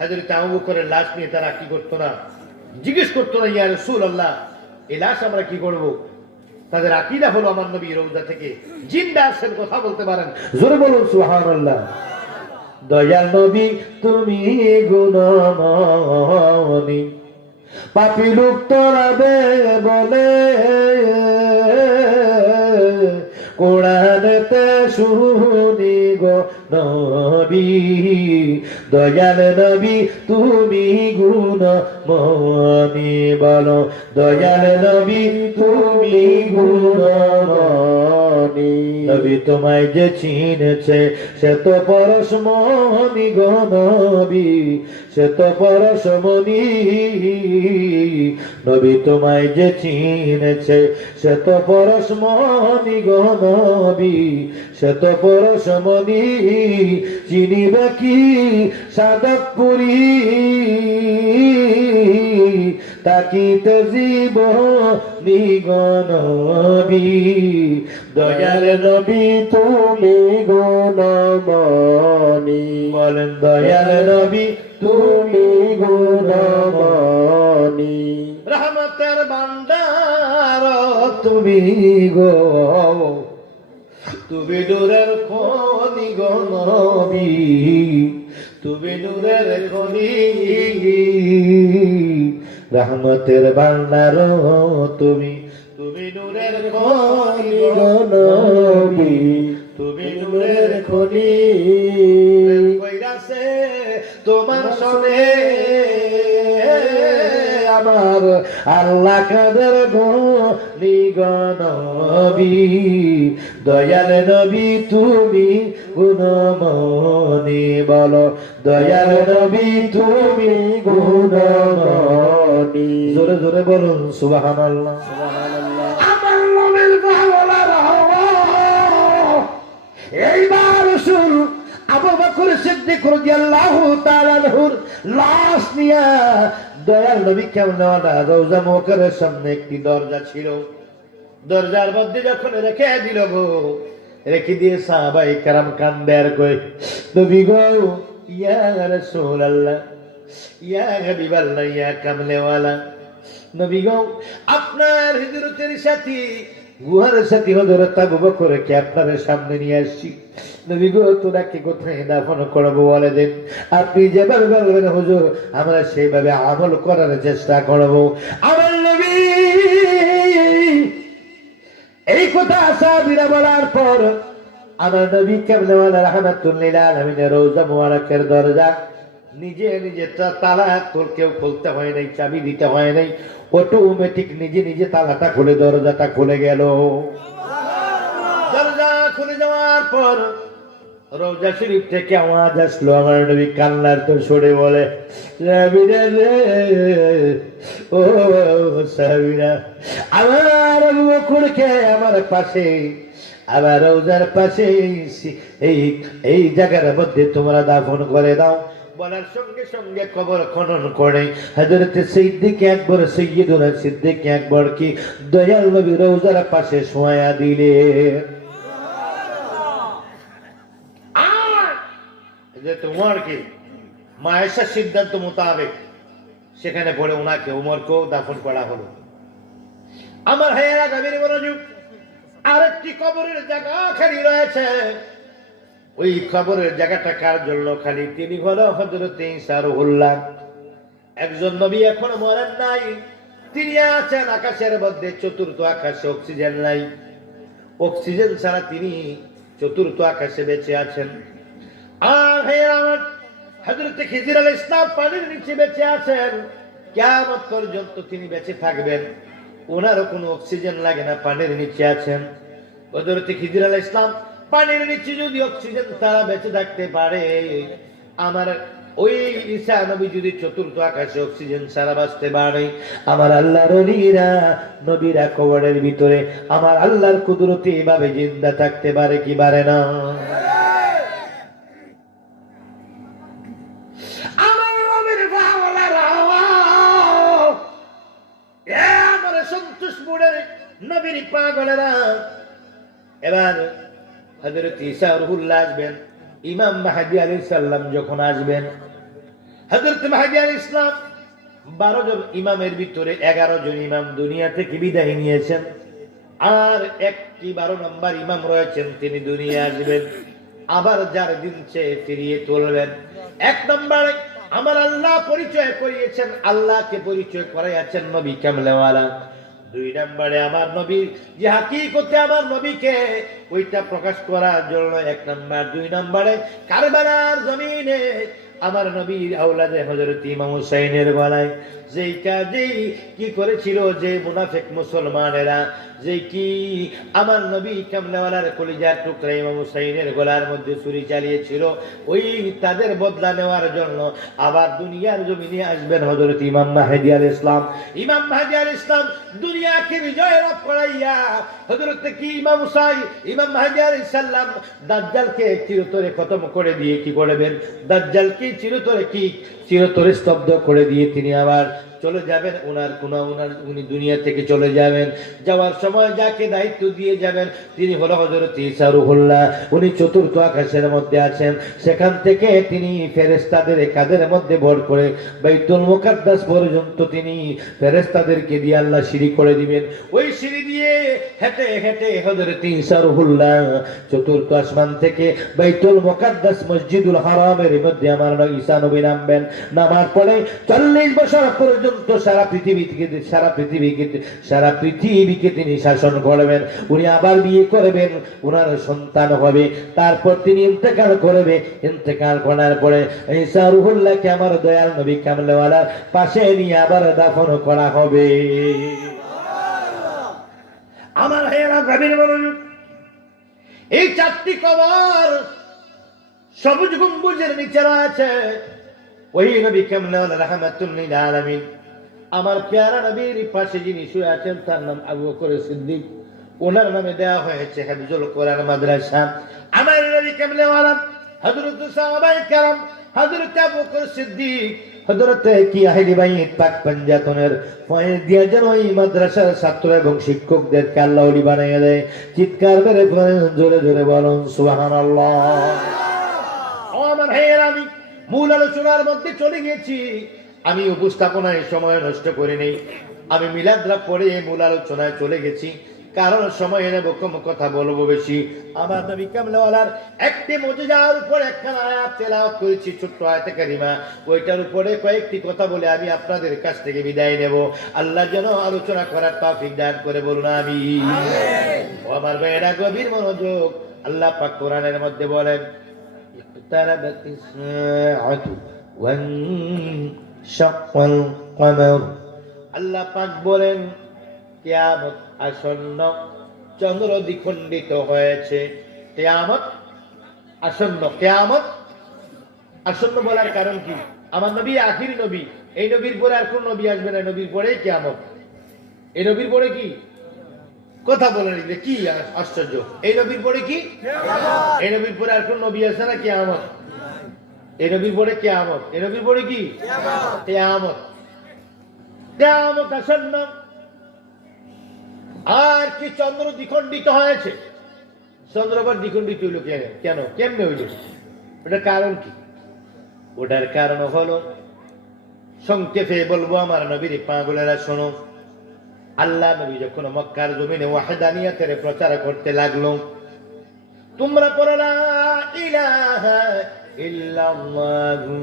হযরত আবু বকরের লাশ নিয়ে তারা কি করতো না? জিজ্ঞেস করতো না, ইয়া রাসূলুল্লাহ, এই লাশ আমরা কি করব? তাদের আকীদা হলো আমার নবী রওজা থেকে জিন্দা আছেন, কথা বলতে পারেন। জোরে বলুন সুবহানাল্লাহ। দয়াল নবী তুমি গুনাহগার, পাপী লোক তোরাবে বলে, কোরআনেতে শুনি গো নবী, দয়াল নবী তুমি গুণময়ী, বলো দয়াল নবী তুমি গুণময়ী। নবী তোমায় যে চিনেছে সে তো পরশমণি গো নবী, সে তো পরশমণি। নবী তোমায় যে চিনেছে সে তো পরশমণি গো নবী, সে তো পরশমণি। চিনিবে কি সাদপুরি তাকিতে জীবনী গো নবী, দয়াল নবী তুমি গুণমণি। বলেন দয়াল নবী তুমি গুণমণি, রহমতের ভান্ডার তুমি গো, তুমি নূরের খনি গো নবী, তুমি নূরের খনি। রহমতের ভান্ডার তুমি, তুমি নূরের খনি গো নবী, তুমি নূরের খনি। কইরাছে তোমার সনে আমার আল্লাহ কাদের গনি গো নবী, দয়াল নবী তুমি গুণমণি। বলো দয়াল নবী তুমি গুণমণি। জোরে জোরে বলুন সুবহানাল্লাহ, সুবহানাল্লাহ। আমার নবীর পাগলার হওয়া এইবার রাসূল আবু বকর সিদ্দিক রাদিয়াল্লাহু তাআলা আনহুর লাশ নিয়া দয়াল নবী কেমন রওজা মুবারকের সামনে একটি দরজা ছিল, দরজার মধ্যে যখন রেখে দিল গো, রেখে দিয়ে সাহাবায়ে কেরাম কান্দে আর কই, নবী গো ইয়া রাসূলুল্লাহ, ইয়া হাবিবাল্লাহ, ইয়া কামলেওয়ালা নবী গো, আপনার হিজরতের সাথী গুহার সাথী হযরত আবু বকরকে আপনার সামনে নিয়ে আসছি। নবী গো তোরাকে কোথায় দাফন করবো বলে দেন, আপনি যেভাবে বলবেন হুজুর আমরা সেইভাবে আমল করার চেষ্টা করবো। আমার নবী এই কথা সাহাবীরা বলার পর আমার নবী কামলেওয়ালা রাহমাতুল লিল আলামিনের রওজা মুবারকের দরজা নিজে নিজে তালা কেউ খুলতে হয় নাই, চাবি দিতে হয় নাই, অটোমেটিক নিজে নিজে তালাটা খুলে দরজাটা খুলে গেল। দরজা খুলে যাওয়ার পর রওজা শরীফ থেকে আওয়াজ আসলো, আমার নবী কান্নার তো সরে বলে, সাহাবীরা রে ও সাহাবীরা, আমার আবু বকরকে আমার পাশে, আবার রওজার পাশে এই জায়গার মধ্যে তোমরা দাফন করে দাও। বলার সঙ্গে সঙ্গে কবর খনন করে হযরত সিদ্দিক আকবর, সাইয়্যিদুনা সিদ্দিক আকবর কি দয়াল নবী রওজার পাশে শোয়া দিলেন। যে তোমার কি মায়েশার সিদ্ধান্ত মোতাবেক সেখানে পড়ে ওনাকে উমরকেও দাফন করা হলো। আমার ভাইয়েরা গভীর মনোযোগ, আরেকটি কবরের জায়গা খালি রয়েছে। ওই কবরের জায়গাটা কার জন্য খালি? তিনি হলো হযরত ঈসা রূহুল্লাহ। একজন নবী এখনো মরেন নাই, তিনি আছেন আকাশের মধ্যে, চতুর্থ আকাশে অক্সিজেন নাই, অক্সিজেন ছাড়া তিনি চতুর্থ আকাশে বেঁচে আছেন। আর আমার হযরত খিজির আলাইহিস সালাম পানির নিচে বেঁচে আছেন, কিয়ামত পর্যন্ত তিনি বেঁচে থাকবেন, ওনারও কোনো অক্সিজেন লাগে না, পানির নিচে আছেন। হযরত খিজির আলাইহিস সালাম পানির নিচে যদি অক্সিজেন তারা বেঁচে থাকতে পারে, আমার ওই ঈসা নবী যদি চতুর্থ আকাশে অক্সিজেন ছাড়া বাঁচতে পারে, আমার আল্লাহর ওলিরা নবীরা কবরের ভিতরে আমার আল্লাহর কুদরতে এভাবে জিন্দা থাকতে পারে কি পারে না? আমার নবীর পাগলারা, আমার সন্তোষপুরের নবীর পাগলেরা, এবার হযরত ঈসা রূহুল্লাহ আসবেন, ইমাম মাহদী আলাইহিস সালাম যখন আসবেন, হযরত মাহদী আলাইহিস সালাম 12 জন ইমামের ভিতরে 11 জন ইমাম দুনিয়া থেকে বিদায় নিয়েছেন, আর একটি 12 নম্বর ইমাম রয়েছেন, তিনি দুনিয়া আসবেন, আবার যার দিন চেয়ে ফিরিয়ে তুলবেন। 1 নম্বরে আমার আল্লাহ পরিচয় করিয়েছেন, আল্লাহকে পরিচয় করাইয়াছেন নবী কামলেওয়ালা। 2 নম্বরে আমার নবী যে হাকিকতে আমার নবীকে ওইটা প্রকাশ করার জন্য 1 নম্বর। 2 নম্বরে কারবালার জমিনে আমার নবীর আওলাদে হযরত ইমাম হুসাইনের গলায় যেই কাজেই কি করেছিল যে মুনাফিক মুসলমানেরা, যে কি আমার নবী কামলাওয়ালার কলিজার টুকরা ইমাম হুসাইনের গলার মধ্যে ছুরি চালিয়েছিল, ওই তাদের বদলা নেওয়ার জন্য আবার দুনিয়ার জমিনে আসবেন হযরত ইমাম মাহদী আলাইহিস সালাম। ইমাম মাহদী আলাইহিস সালাম দুনিয়াকে বিজয় লাভ করাইয়া হযরত কি ইমাম হুসাইন ইমাম মাহদী আলাইহিস সালাম দাজ্জালকে চিরতরে খতম করে দিয়ে কি করবেন, দাজ্জালকে চিরতরে স্তব্ধ করে দিয়ে তিনি আবার চলে যাবেন। উনি দুনিয়া থেকে চলে যাবেন। যাওয়ার সময় যাকে দায়িত্ব দিয়ে যাবেন তিনি হলো হযরত ঈসা রূহুল্লাহ। উনি চতুর্থ আকাশের মধ্যে আছেন। সেখান থেকে তিনি ফেরেশতাদের কাঁধের মধ্যে ভর করে বাইতুল মুকাদ্দাস পর্যন্ত তিনি ফেরেশতাদেরকে দিয়ে আল্লাহ সিঁড়ি করে দিবেন। ওই সিঁড়ি দিয়ে হেঁটে হেঁটে হযরত ঈসা রূহুল্লাহ চতুর্থ আসমান থেকে বাইতুল মুকাদ্দাস মসজিদুল হারামের মধ্যে আমার ঈসা নবী নামবেন। নামার পরে 40 বছর পর্যন্ত সারা পৃথিবীকে তিনি শাসন করবেন। উনি আবার বিয়ে করবেন, উনার সন্তান হবে, তারপর তিনি ইন্তেকাল করবে। ইন্তেকাল করার পরে ঈসা রূহুল্লাহকে আমার দয়াল নবী কামলেওয়ালার পাশে নিয়ে আবার দাফন করা হবে। আমার ভাইয়েরা গভীর মনোযোগ, এই 4টি কবর সবুজ গম্বুজের নিচে রয়েছে। ওই নবী কামলেওয়ালা রাহমাতুল লিল আলামিন আমার পেয়ারা নবীর পাশে যিনি শুয়ে আছেন তার নাম আবু বকর সিদ্দিক। ওনার নামে দেওয়া হয়েছে হিফজুল কোরআন মাদ্রাসা। আমার নবী কামলেওয়ালা হযরত সাহাবায়ে কেরাম, হযরত আবু বকর সিদ্দিক, হযরত কি আহলে বাইত পাক পঞ্জাতনের ফয়েজ দিয়া যেন এই মাদ্রাসার ছাত্র এবং শিক্ষকদেরকে আল্লাহ ওলি বানিয়ে দেয়। চিৎকার মেরে জোরে জোরে বলুন সুবহানাল্লাহ। ও আমার ভাইয়েরা, আমি মূল আলোচনার মধ্যে চলে গেছি। আমি উপস্থাপনায় সময় নষ্ট করিনি। আমি মিলাদ পড়ে মূল আলোচনায় চলে গেছি, কারণ সময় নেব কম, কথা বলবো বেশি। আমার নবী কামলেওয়ালার একটি মুজিজার উপর একখানা আয়াত তেলাওয়াত করেছি, ছোট্ট আয়াতে কারিমা। ওইটার উপরে কয়েকটি কথা বলে আমি আপনাদের কাছ থেকে বিদায় নেব। আল্লাহ যেন আলোচনা করার তৌফিক দান করে, বলুন আমিন। ও আমার ভাইয়েরা গভীর মনোযোগ, আল্লাহ পাক কোরআনের মধ্যে বলেন ইকতারাবাতিস সাআতু ওয়ানশাক্কাল কমর। আল্লাহ পাক বলেন কিয়ামত আসন্ন, চন্দ্র দ্বিখণ্ডিত হয়েছে। কিয়ামত আসন্ন, কিয়ামত আসন্ন বলার কারণ কি? আমার নবী আখির নবী, এই নবীর পরে আর কোন নবী আসবে না। নবীর পরে কিয়ামত, এই নবীর পরে কি? কথা বলে নিলে কি আশ্চর্য! এই নবীর পরে কি? এই নবীর পরে আর কোন নবী আছে না? কিয়ামত। এই নবীর পরে কিয়ামত, এই নবীর পরে কি? কিয়ামত। কিয়ামত আসন্ন। আর কি চন্দ্র দ্বিখণ্ডিত হয়েছে? চন্দ্র আবার দ্বিখণ্ডিত হইল কেন? কেমনে হইল? ওটার কারণ কি? ওটার কারণ হলো, সংক্ষেপে বলবো আমার নবীর পাগলেরা শোনো। আল্লাহ নবী যখন মক্কার জমিনে ওয়াহদানিয়াতের প্রচার করতে লাগলো, তোমরা পড়ো লা ইলাহা ইল্লাল্লাহু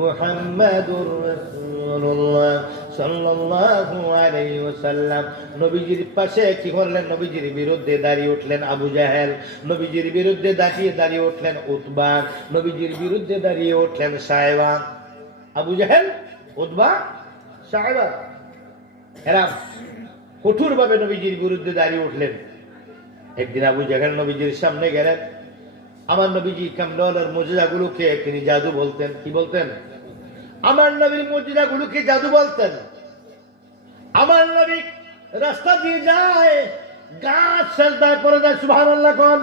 মুহাম্মাদুর রাসূলুল্লাহ সাল্লাল্লাহু আলাইহি ওয়াসাল্লাম। নবীজির পাশে কি করলেন? নবীজির বিরুদ্ধে দাঁড়িয়ে উঠলেন আবু জাহেল, নবীজির বিরুদ্ধে দাঁড়িয়ে উঠলেন উতবা, নবীজির বিরুদ্ধে দাঁড়িয়ে উঠলেন সায়বা। আবু জাহেল, উতবা, সায়বা এরা কঠোরভাবে নবীজির বিরুদ্ধে দাঁড়িয়ে উঠলেন। একদিন আবু জাহেল নবীজির সামনে গেলেন। আমার নবীজি কামলেওয়ালার মুজিজাগুলোকে তিনি জাদু বলতেন। কি বলতেন? আমার নবীর মুজিজাগুলোকে জাদু বলতেন। আমার নবী রাস্তা দিয়ে যায়, গাছ সেজদায় পড়ে যায়, সুবহানাল্লাহ কোন।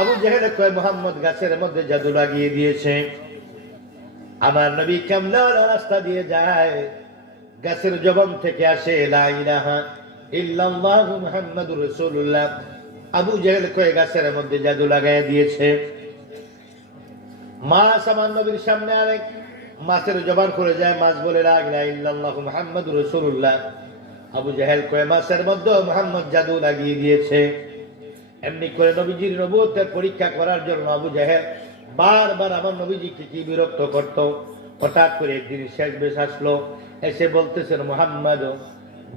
আবু জাহেল কয় মুহাম্মদ গাছের মধ্যে জাদু লাগিয়ে দিয়েছে। আমার নবী কামলেওয়ালা রাস্তা দিয়ে যায়, গাছের জবান থেকে আসে লা ইলাহা ইল্লাল্লাহু মুহাম্মাদুর রাসূলুল্লাহ। আবু জাহেল কয় গাছের মধ্যে জাদু লাগায় দিয়েছে। মাছ আমার নবীর সামনে আরেক মাছের জবান করে যায়, মাছ বলে লা ইলাহা ইল্লাল্লাহু মুহাম্মাদুর রাসূলুল্লাহ। আবু জাহেল কয় মাছের মধ্যে মুহাম্মদ জাদু লাগিয়ে দিয়েছে। এমনি করে নবীজির নবুয়তের পরীক্ষা করার জন্য আবু জাহেল বারবার আমার নবীজিকে কি বিরক্ত করত। হঠাৎ করে একদিন শেষ বেশ আসলো, এসে বলতেছেন মুহাম্মদ,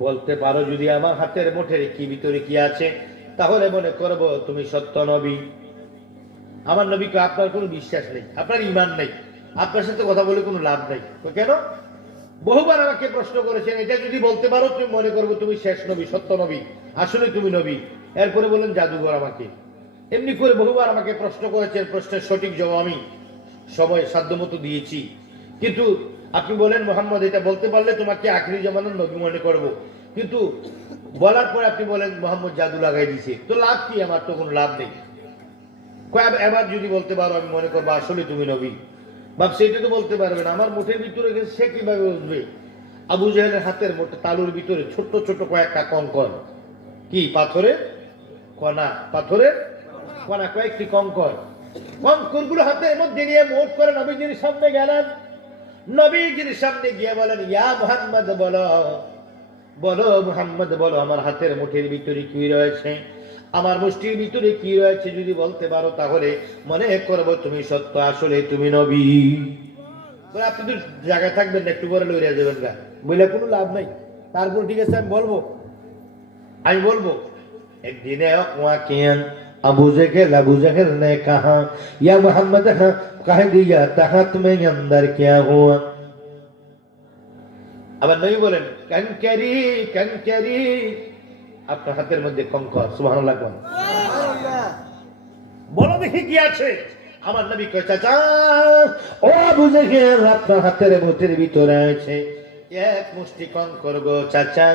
বলতে পারো যদি আমার হাতের মুঠের কি ভিতরে কি আছে, তাহলে মনে করব তুমি সত্য নবী। আমার নবীকে আপনার কোনো বিশ্বাস নেই, আপনার ঈমান নেই। আপনার সাথে কথা বলে কোনো লাভ নাই। কেন? বহুবার আমাকে প্রশ্ন করেছেন, এটা যদি বলতে পারো তুমি মনে করবো তুমি শেষ নবী, সত্য নবী, আসলে তুমি নবী। এরপরে বলেন জাদুঘর আমাকে। এমনি করে বহুবার আমাকে প্রশ্ন করেছেন, প্রশ্নের সঠিক জবাব আমি সময় সাধ্যমতো দিয়েছি। কিন্তু আপনি বলেন মোহাম্মদ এটা বলতে পারলে তোমাকে আখিরি জামানার নবী মনে করবো, কিন্তু বলার পর আপনি বলেন মোহাম্মদ জাদু লাগাই দিছে, তো লাভ কি? আমার তো কোনো লাভ নেই। এবার যদি বলতে পারো আমি মনে করবো আসলে তুমি নবী। বাপ সেটা তো বলতে পারবে না, আমার মুঠের ভিতরে গেছে সে কিভাবে বুঝবে? আবু জাহেলের হাতের মোটে তালুর ভিতরে ছোট্ট ছোট কয়েকটা কঙ্কর, কি পাথরের কণা, পাথরের কণা, কয়েকটি কঙ্কর। কঙ্কর গুলো হাতের মধ্যে নিয়ে মোট করে নবীজির সামনে গেলেন। নবীজির সামনে গিয়ে বলেন, ইয়া মুহাম্মদ, বলো বলো মুহাম্মদ বলো, আমার হাতের মুঠের ভিতরে কি রয়েছে, আমার মুষ্টির ভিতরে কি রয়েছে যদি বলতে পারো তাহলে মনে করবো তুমি সত্য, আসলে তুমি নবী। আপনি তো জায়গায় থাকবেন না, একটু করে লইয়া যাবেন গা, বলে কোনো লাভ নাই। তারপর ঠিক আছে আমি বলবো একদিনে अबू जहल ने कहा या मोहम्मद कह दिया तहत में अंदर क्या हुआ। আবার নবী বলেন কনকরি কনকরি, আপনার হাতের মধ্যে কঙ্কর। সুবহানাল্লাহ, বলো দেখি কি আছে। আমার নবী কয়, চাচা ও আবু জেহেল, আপনার হাতের মুঠের ভিতরে আছে এক মুষ্টি কঙ্কর গো চাচা।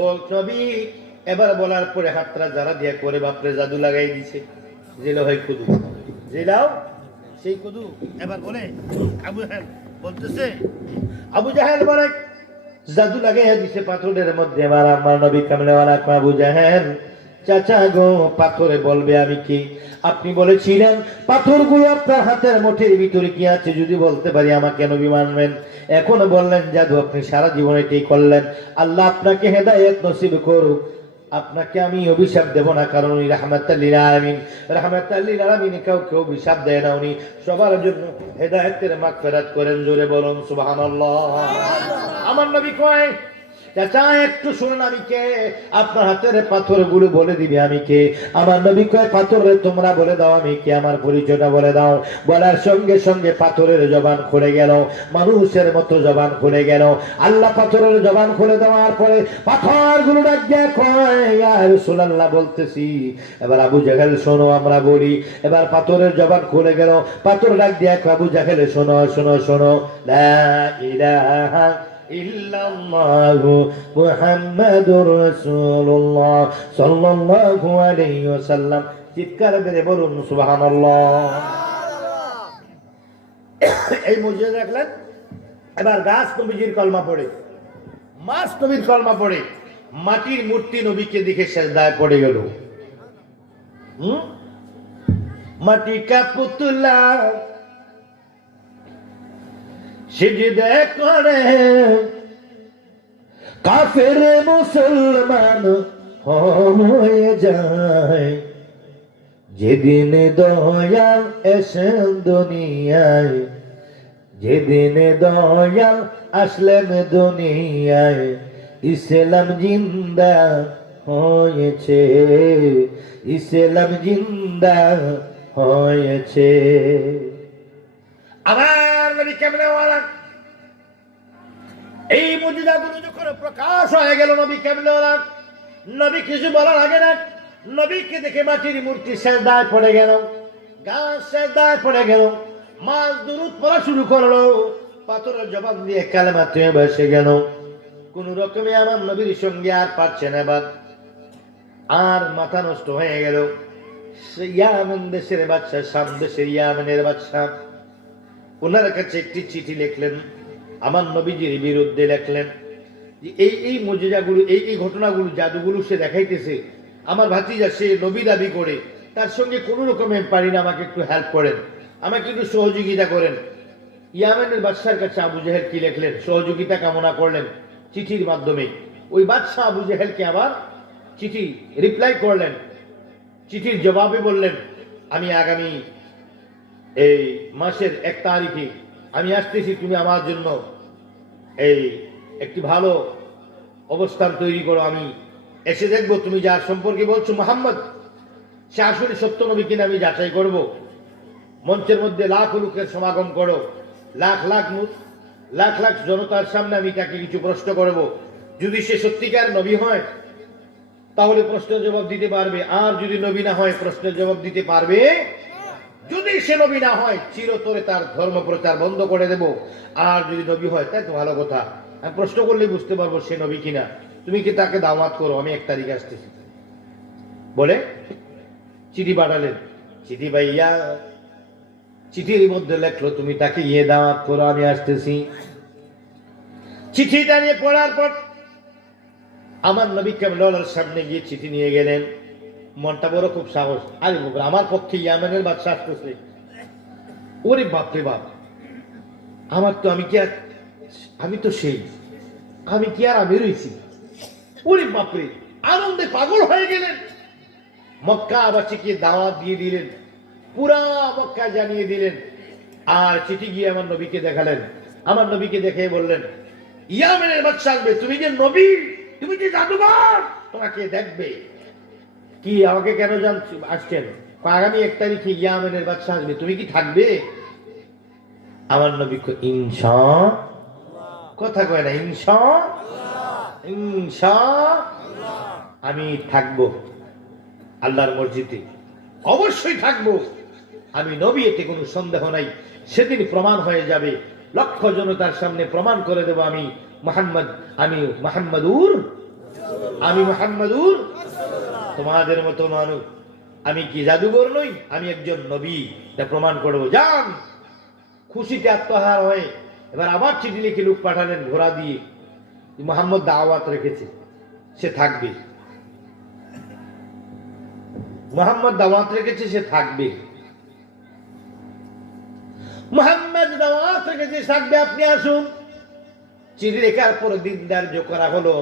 ও নবী, এবার বলার পরে হাতটা যারা দিয়া করে বাপরে জাদু লাগাই দিছে। জেলাও হয় কুদু, জেলাও সেই কুদু। এবার বলে আবু জাহেল বলতেছে, আবু জাহেল বলে জাদু লাগাইয়া দিছে পাথরের মধ্যে। এবার আমার নবী কামলেওয়ালা আবু জাহেল, চাচা গো পাথরে বলবে আমি কি? আপনি বলেছিলেন পাথরগুলো আপনার হাতের মুঠের ভিতরে কি আছে যদি বলতে পারি আমাকে নবী মানবেন। এখন বললেন জাদু, আপনি সারা জীবন এটাই করলেন। আল্লাহ আপনাকে হেদায়েত নসিব করুক। আপনাকে আমি অভিশাপ দেব না, কারণ উনি রাহমাতাল লিল আলামিন। রাহমাতাল লিল আলামিন কাউকে অভিশাপ দেয় না, উনি সবার জন্য হেদায়েতের মাগফিরাত করেন। জোরে বলুন সুবহানাল্লাহ। আমার নবী কয়, চাচা একটু শুনুন, আমি কে? আপনার হাতের পাথরগুলো বলে দিবে আমি কে। আমার নবী কয়, পাথরের তোমরা বলে দাও আমি কে, আমার পরিচয়টা বলে দাও। বলার সঙ্গে সঙ্গে পাথরের জবান খুলে গেল, মানুষের মতো জবান খুলে গেল। আল্লাহ পাথরের জবান খুলে দেওয়ার পরে পাথরগুলো ডাক দিয়ে কয়, ইয়া রাসূলুল্লাহ বলতেছি। এবার আবু জাহেল শোনো, আমরা বলি। এবার পাথরের জবান খুলে গেল, পাথর ডাক দিয়ে আবু জাহেল শোনো শোনো শোনো, লা ইলাহা ইল্লাল্লাহু মুহাম্মাদুর রাসূলুল্লাহ সাল্লাল্লাহু আলাইহি ওয়াসাল্লাম। চিৎকার করে বলুন সুবহানাল্লাহ। এই মুজিজা দেখলেন। এবার গাছ নবীজির কলমা পড়ে, মাছ নবীর কলমা পড়ে, মাটির মূর্তি নবীকে দেখে সেজদায় পড়ে গেল। মাটি কা পুতলা সিজদা করে কাফের মুসলমান হয়ে যায়। যেদিন দয়াল এসেন দুনিয়ায়, যেদিন দয়াল আসলেন দুনিয়ায়, ইসলাম জিন্দা হয়েছে, ইসলাম জিন্দা হয়েছে। আমার নবী কামলেওয়ালা এই মুজিজাগুলো যখন প্রকাশ হয়ে গেল, নবী কামলেওয়ালা, নবী কিছু বলার আগে না, নবীকে দেখে মাটির মূর্তি সেজদায় পড়ে গেল, গাছ সেজদায় পড়ে গেল, মাছ দুরূদ পড়া শুরু করলো, পাথরের জবান দিয়ে কালেমা তুলে বসে গেল। কোন রকমে আমার নবীর সঙ্গে আর পারছে না, এবার আর মাথা নষ্ট হয়ে গেল। ইয়ামেন দেশের বাদশা, শাম দেশের ইয়ামেনের বাদশা, ওনার কাছে একটি চিঠি লিখলেন, আমার নবীজির বিরুদ্ধে লিখলেন। এই মুজিজাগুলো, এই ঘটনাগুলো, জাদুগুলো সে দেখাইতেছে, আমার ভাতিজা সে নবী দাবি করে, তার সঙ্গে কোনো রকমে পারি না, আমাকে একটু হেল্প করেন, আমাকে একটু সহযোগিতা করেন। ইয়ামেনের বাদশার কাছে আবু জাহেল কি লিখলেন, সহযোগিতা কামনা করলেন চিঠির মাধ্যমে। ওই বাদশাহ আবু জাহেলকে আবার চিঠি রিপ্লাই করলেন, চিঠির জবাবে বললেন, আমি আগামী এই মাসের 1 তারিখে আমি আসতেছি, তুমি আমার জন্য এই একটি ভালো অবস্থান তৈরি করো, আমি এসে দেখবো তুমি যার সম্পর্কে বলছো মুহাম্মদ সে আসলে সত্য নবী কিনা আমি যাচাই করব। মঞ্চের মধ্যে লাখ লোকের সমাগম করো, লাখ লাখ লাখ লাখ জনতার সামনে আমি তাকে কিছু প্রশ্ন করব। যদি সে সত্যিকার নবী হয় তাহলে প্রশ্নের জবাব দিতে পারবে, আর যদি নবী না হয় প্রশ্নের জবাব দিতে পারবে। যদি সে নবী না হয় চিরতরে তার ধর্ম প্রচার বন্ধ করে দেব। আর যদি নবী হয় তাই তো ভালো কথা, আমি প্রশ্ন করলেই বুঝতে পারবো সে নবী কিনা। তুমি কি তাকে দাওয়াত করো, আমি 1 তারিখে আসতেছি বলে চিঠি পাঠালেন। চিঠি ভাইয়া চিঠির মধ্যে লেখলো তুমি তাকে গিয়ে দাওয়াত করো, আমি আসতেছি। চিঠিটা নিয়ে পড়ার পর আমার নবী কামলিওয়ালার সামনে গিয়ে চিঠি নিয়ে গেলেন। মনটা বড় খুব সাহস, আরে আমার পক্ষে ইয়ামেনের বাদশা আসতেছে। ওরে বাপরে বাপ, আমার তো আমি তো সেই, আমি কি আর আমি রয়েছি। ওরে বাপরে, আনন্দে পাগল হয়ে গেলেন। মক্কা আবাসীকে দাওয়াত দিয়ে দিলেন, পুরা মক্কা জানিয়ে দিলেন। আর চিঠি গিয়ে আমার নবীকে দেখালেন। আমার নবীকে দেখে বললেন, ইয়ামেনের বাদশা আসবে, তুমি যে নবী, তুমি যে জাদুঘর, তোমাকে দেখবে। কি আমাকে কেন আসছেন? আগামী 1 তারিখে ইয়ামেনের বাদশা আসবে, তুমি কি থাকবে? আমার নবী ইনশা, কথা কয় না ইনশা, ইনশা আমি থাকবো আল্লাহর মসজিদে, অবশ্যই থাকবো আমি নবী, এতে কোনো সন্দেহ নাই। সেদিন প্রমাণ হয়ে যাবে, লক্ষ জনতার সামনে প্রমাণ করে দেব আমি মুহাম্মাদুর তোমাদের মতো মানুষ, আমি কি জাদুঘর নই, আমি একজন নবী, তা প্রমাণ করবো। যান। খুশিতে আত্মহার হয়ে এবার আবার চিঠি লিখে লোক পাঠালেন ঘোড়া দিয়ে, মুহাম্মদ দাওয়াত রেখেছে, সে থাকবে। মুহাম্মদ দাওয়াত রেখেছে, সে থাকবে। মুহাম্মদ দাওয়াত রেখেছে, থাকবে, আপনি আসুন। চিঠি লেখার পর দিন ধার্য করা হলো।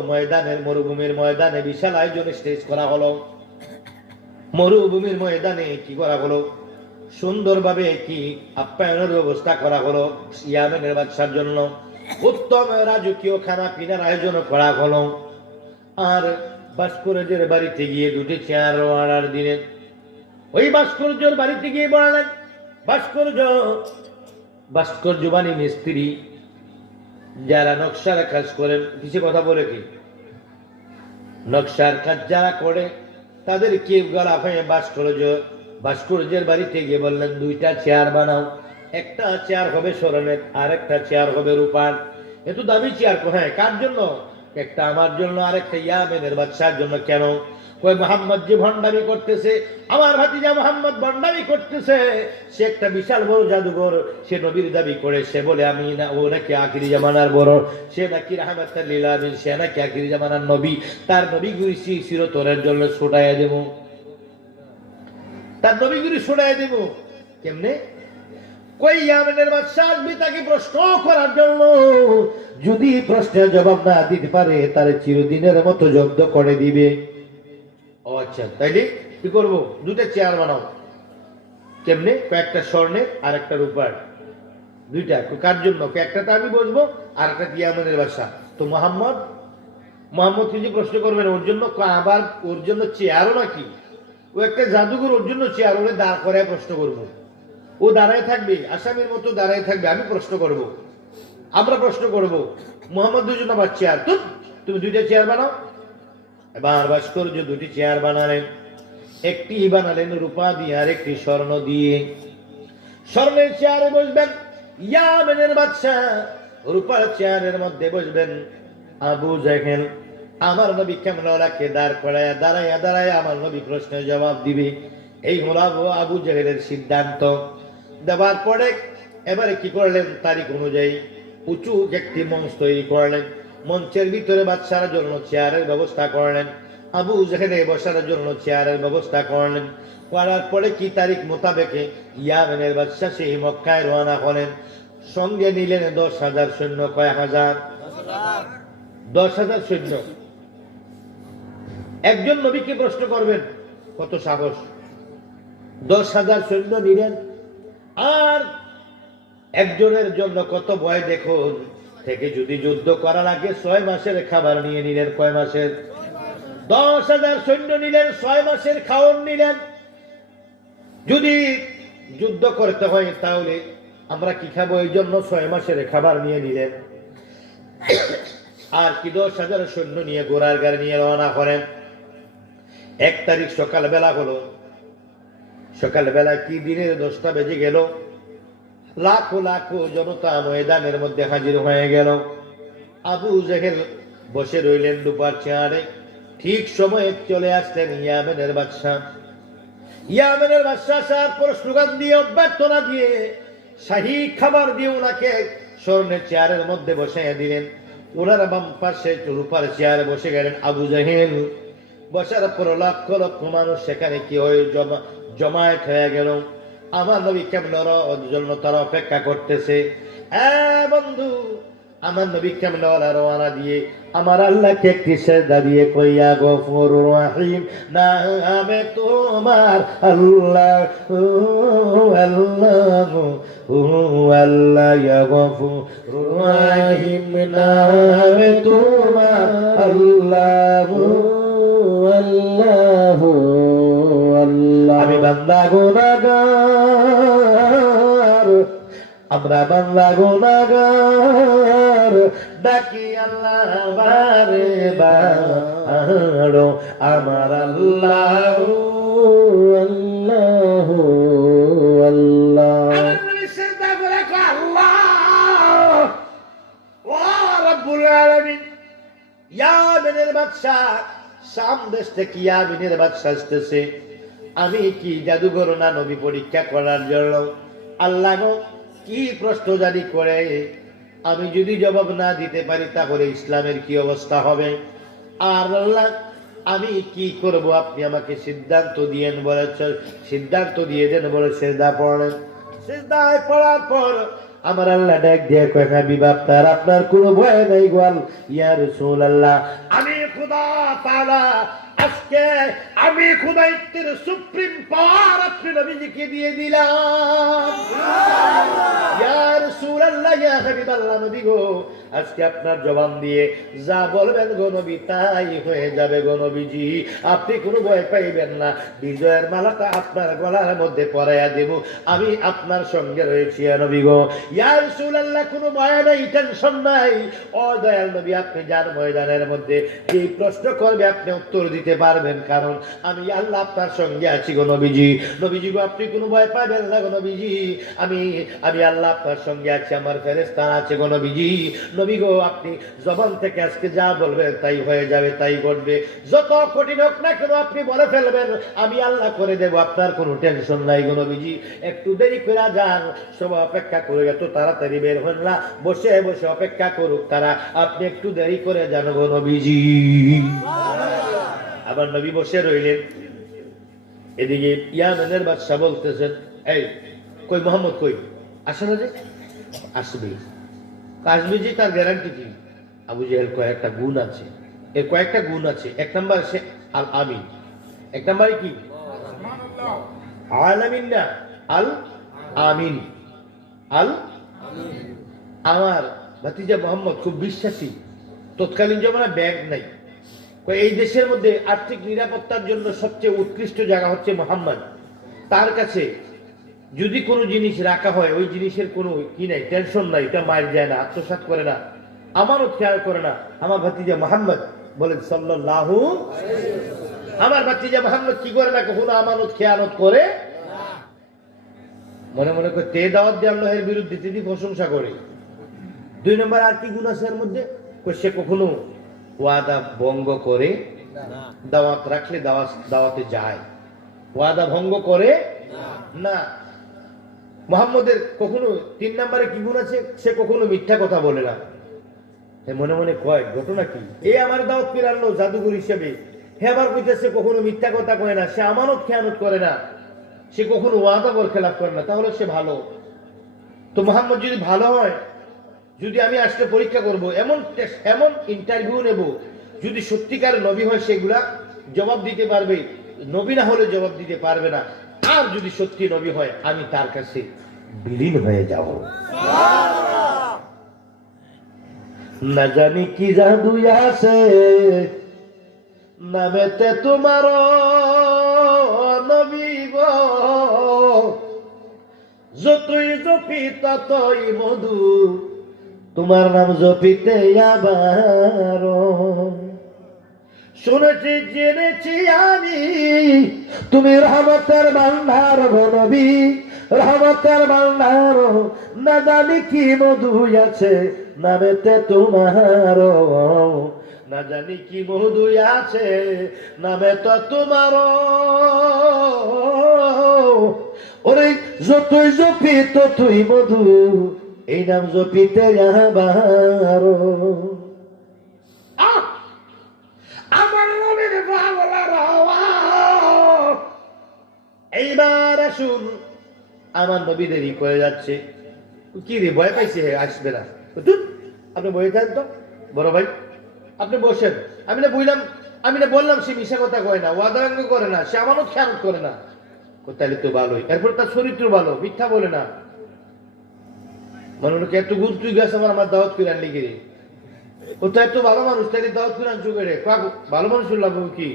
মরুভূমির ময়দানে বিশাল আয়োজন স্টেজ করা হলো। মরুভূমির ময়দানে কি করা হলো? সুন্দরভাবে কি আপ্যায়নের ব্যবস্থা করা হলো। ইয়ামেনের বাদশার জন্য উত্তম রাজকীয় খানা পিনার আয়োজন করা হলো। আর ভাস্কর্যের বাড়িতে গিয়ে 2টি চেয়ার অর্ডার দিলেন। ওই ভাস্কর্যের বাড়িতে গিয়ে বললেন, ভাস্কর্য বাণী মিস্ত্রি যারা নকশার কাজ করেন, কিছু কথা বলে কি নকশার কাজ যারা করে তাদের কি গলা হয়ে ভাস্কর্যের বাড়িতে গিয়ে বললেন, 2টা চেয়ার বানাও, একটা চেয়ার হবে স্বর্ণের আর একটা চেয়ার হবে রূপার। এত দামি চেয়ার কোথায়, কার জন্য? একটা আমার জন্য আর একটা ইয়ামেনের বাদশার জন্য। কেন? কই মুহাম্মদ যে ভণ্ডামি করতেছে, আমার ভাতিজা মুহাম্মদ ভণ্ডামি করতেছে, সে একটা বিশাল বড় জাদুঘর, সে নবীর দাবি করে, সে বলে আমি না, ও নাকি আখিরি জামানার বড়, সে নাকি রাহমাতাল লিল আলামিন, সে নাকি আখিরি জামানার নবী, তার নবীগুরি চিরতরের জন্য ছুটাইয়া দেব, তার নবীগুরি ছুটাইয়া দেব। কেমনে? কই ইয়ামেনের বাদশা আসবে তাকে প্রশ্ন করার জন্য, যদি প্রশ্নের জবাব না দিতে পারে তার চিরদিনের মতো জব্দ করে দিবে। ও আচ্ছা, তাইলে কি করবো? 2টা চেয়ার বানাও। কেমনে? কয়েকটা স্বর্ণের আর একটা রূপার। 2টা কার জন্য? একটাতে আমি বসবো আর একটা ইয়ামেনের বাদশা। তো মোহাম্মদ কিছু প্রশ্ন করবেন ওর জন্য, আবার ওর জন্য চেয়ারও নাকি? ও একটা জাদুঘর, ওর জন্য চেয়ার, ওরে দাঁড় করায় প্রশ্ন করবো। ও দাঁড়ায় থাকবে, আসামির মতো দাঁড়ায় থাকবে, আমি প্রশ্ন করব, আমরা প্রশ্ন করব। মোহাম্মদ 2 জন আবার চেয়ার, তুমি 2টা চেয়ার বানাও। এবার ভাস্কর্য 2টি চেয়ার বানালেন। একটি বানালেন রূপা দিয়ে আর একটি স্বর্ণ দিয়ে। স্বর্ণের চেয়ারে বসবেন ইয়ামেনের বাদশা, রূপার চেয়ারের মধ্যে বসবেন আবু জাহেল। আমার নবী কামলিওয়ালাকে দাঁড় করায়া দাঁড়ায় আমার নবী প্রশ্নের জবাব দিবে। এই হলো আবু জাহেলের সিদ্ধান্ত। দেওয়ার পরে এবারে কি করলেন? তারিখ অনুযায়ী উঁচু একটি মঞ্চ তৈরি করলেন। মঞ্চের ভিতরে বাদশার জন্য চেয়ারের ব্যবস্থা করলেন, আবু জাহেলে বসার জন্য চেয়ারের ব্যবস্থা করলেন। করার পরে কি তারিখ মোতাবেকে ইয়ামেনের বাদশা সেই মক্কায় রওনা হলেন। সঙ্গে নিলেন 10,000 সৈন্য। কয় হাজার? 10,000 সৈন্য। একজন নবীকে প্রশ্ন করবেন, কত সাহস! 10,000 সৈন্য নিলেন। আর একজনের জন্য কত ভয় দেখুন। থেকে যদি যুদ্ধ করা লাগে 6 মাসের খাবার নিয়ে নিলেন। কয় মাসের? 10,000 সৈন্য নিলেন, 6 মাসের খাওয়ান নিলেন। যদি যুদ্ধ করতে হয় তাহলে আমরা কি খাবো, এই জন্য 6 মাসের খাবার নিয়ে নিলেন। আর কি 10,000 সৈন্য নিয়ে ঘোড়ার গাড়ি নিয়ে রওনা করেন। 1 তারিখ সকালবেলা হলো। সকালবেলা কি দিনের 10টা বেজে গেল। লাখো লাখো জনতা ময়দানের মধ্যে হাজির হয়ে গেল। আবু জেহেল বসে রইলেন দুপার চেয়ারে। ঠিক সময়ে চলে আসলেন ইয়ামেনের বাদশা। ইয়ামেনের বাদশা আসার পর স্লোগান দিয়ে, অভ্যর্থনা দিয়ে, শাহী খাবার দিয়ে ওনাকে স্বর্ণের চেয়ারের মধ্যে বসাইয়া দিলেন। ওনার বাম পাশে রূপার চেয়ারে বসে গেলেন আবু জেহেল। বসার পর লক্ষ লক্ষ মানুষ সেখানে কি হয়ে জমায়েত হয়ে গেল। আমার নবী কেমন জন্য তারা অপেক্ষা করতেছে। বন্ধু, আমার নবী কেমন রওনা দিয়ে আমার আল্লাহকে একটি সেজদা দিয়ে কইয়া গফুরুর রহিম নামে তোমার আল্লাহ আল্লাহ আল্লাহ ইয়া গফুরুর রহিম নামে তোমার আল্লাহ আল্লাহ আল্লাহ। আমি বান্দা গুনাহগার, আমরা বান্দা গুনাহগার, ডাকি আল্লাহ বারে বারো আমার আল্লাহ আল্লাহ আল্লাহ। সেজদা করে কো আল্লাহ ও রব্বুল আলামিন। ইয়ামেনের বাদশা, শাম দেশ থেকে ইয়ামেনের বাদশা আসতেছে। আমি কি জাদুঘর না নবী পরীক্ষা করার জন্য? আল্লাহ গো কি প্রশ্ন জারি করে, আমি যদি জবাব না দিতে পারি তাহলে ইসলামের কি অবস্থা হবে? আর আল্লাহ আমি কি করব, আপনি আমাকে সিদ্ধান্ত দিয়েন বলেছেন, সিদ্ধান্ত দিয়ে দেন বলে সেজদা পড়লেন। সেজদায় পড়ার পর আমার আল্লাহ ডাক দিয়ে কয়, হাবিব আপনার কোনো ভয় নাই গোয়াল। ইয়া রাসূলুল্লাহ, আমি খোদা তাআলা আজকে আমি খোদাইত্বের সুপ্রিম পাওয়ার আপনি নবীজিকে দিয়ে দিলাম। ইয়া রাসূলুল্লাহ, ইয়া হাবিবাল্লাহ, নবী গো আজকে আপনার জবান দিয়ে যা বলবেন গো নবী তাই হয়ে যাবে গো নবীজি, আপনি কোনো ভয় পাইবেন না। বিজয়ের মালাটা আপনার গলার মধ্যে পরাইয়া দেব, আমি আপনার সঙ্গে রয়েছি নবী গো। ইয়া রাসূলুল্লাহ, কোনো ভয় নাই, টেনশন নাই। ও দয়াল নবী, আপনি যার ময়দানের মধ্যে যে প্রশ্ন করবে আপনি উত্তর দিতে পারবেন, কারণ আমি আল্লাহ আপনার সঙ্গে আছি গো নবীজি। নবীজি গো আপনি কোনো ভয় পাবেন না গো নবীজি, আমি আল্লাহ আপনার সঙ্গে আছি, আমার ফেরেশতা আছে গো নবীজি। নবী গো আপনি জবান থেকে আজকে যা বলবেন তাই হয়ে যাবে, তাই ঘটবে। যত কঠিন হোক না কেন আপনি বলে ফেলবেন, আমি আল্লাহ করে দেব, আপনার কোনো টেনশন নাই গো নবীজি। একটু দেরি করে যান, সব অপেক্ষা করে এত তাড়াতাড়ি বের হন না, বসে বসে অপেক্ষা করুক তারা, আপনি একটু দেরি করে যান গো নবীজি। আবার নবী বসে রইলেন। এদিকে ইয়ামেনের বাদশা বলতেছেন, এই কই মোহাম্মদ কই, আসে না যে? আসবে। আসবে যে তার গ্যারান্টি কি? আবু জেহেল কয়েকটা গুণ আছে, এর কয়েকটা গুণ আছে। 1 নাম্বার সে আল আমিন। 1 নাম্বারে কি? আলামিন না, আল আমিন। আল আমার ভাতিজা মোহাম্মদ খুব বিশ্বাসী। তৎকালীন জমানা ব্যাংক নাই, এই দেশের মধ্যে আর্থিক নিরাপত্তার জন্য সবচেয়ে উৎকৃষ্ট জায়গা হচ্ছে মোহাম্মদ। তার কাছে যদি কোনো জিনিস রাখা হয়, ওই জিনিসের কোনো কি নাই, টেনশন নাই, এটা মার যায় না, আত্মসাৎ করে না, আমানত খেয়াল করে না। আমার ভাতিজা মোহাম্মদ বলেন সাল্লাল্লাহু আলাইহি ওয়াসাল্লাম, আমার ভাতিজা মোহাম্মদ কি করে না, কখনো আমানত খেয়ানত করে না। মনে মনে করে তে দাওয়াত দিয়ে আল্লাহর বিরুদ্ধে তিনি প্রশংসা করে। 2 নম্বর আর কি গুণ আছে এর মধ্যে? সে কখনো ওয়াদা ভঙ্গ করে না, দাওয়াত রাখলে দাওয়াতে যায়, ওয়াদা ভঙ্গ করে না। মুহাম্মদের কখনো 3 নম্বরে কি গুণ আছে? সে কখনো মিথ্যা কথা বলে না। মনে মনে কয় ঘটনা কি, এই আমার দাওয়াত পেরালো জাদুঘর হিসেবে, হে আবার কইতেছে কখনো মিথ্যা কথা কয় না, সে আমানত খেয়ানত করে না, সে কখনো ওয়াদা বরখেলাপ করে না, তাহলে সে ভালো। তো মুহাম্মদ যদি ভালো হয়, যদি আমি আজকে পরীক্ষা করব, এমন ইন্টারভিউ নেব, যদি সত্যিকার নবী হয় সেগুলা জবাব দিতে পারবে, নবী না হলে জবাব দিতে পারবে না। আর যদি সত্যি নবী হয় আমি তার কাছে বিলীন হয়ে যাব। না জানি কি জাদু আছে নামেতে তোমার নবী গো, যতই জপি ততই মধু, তোমার নাম জপিতে আবার শুনেছি জেনেছি আমি তুমি রহমতের ভান্ডার গো নবী, রহমতের ভান্ডার। না জানি কি মধু আছে নামেতে তোমার, না জানি কি মধু আছে নামে তো তোমার। ওরে যতই জপি ততই মধু, এই নাম জপিতে আবার। আমার নবীর পাগলার আওয়াজ। এইবার আসুন, আমার নবী দেরি করে যাচ্ছে। কি রে ভয় পাইছে, আসবে না? আপনি বসে থাকেন তো বড় ভাই, আপনি বসেন। আমি না বললাম সে মিশা কথা কয় না, ওয়াদাঙ্গ করে না, সে আমারও খেয়াল করে না। তাহলে তো ভালোই, এরপর তার চরিত্র ভালো, মিথ্যা বলে না। মানুষকে এত গুরুত্ব গেছে আমার দাওয়াত করে আনলি গিয়ে, ও তো এত ভালো মানুষ, তাই দাওয়াত করে আনছো করে। ভালো মানুষের লাভ হবে কি?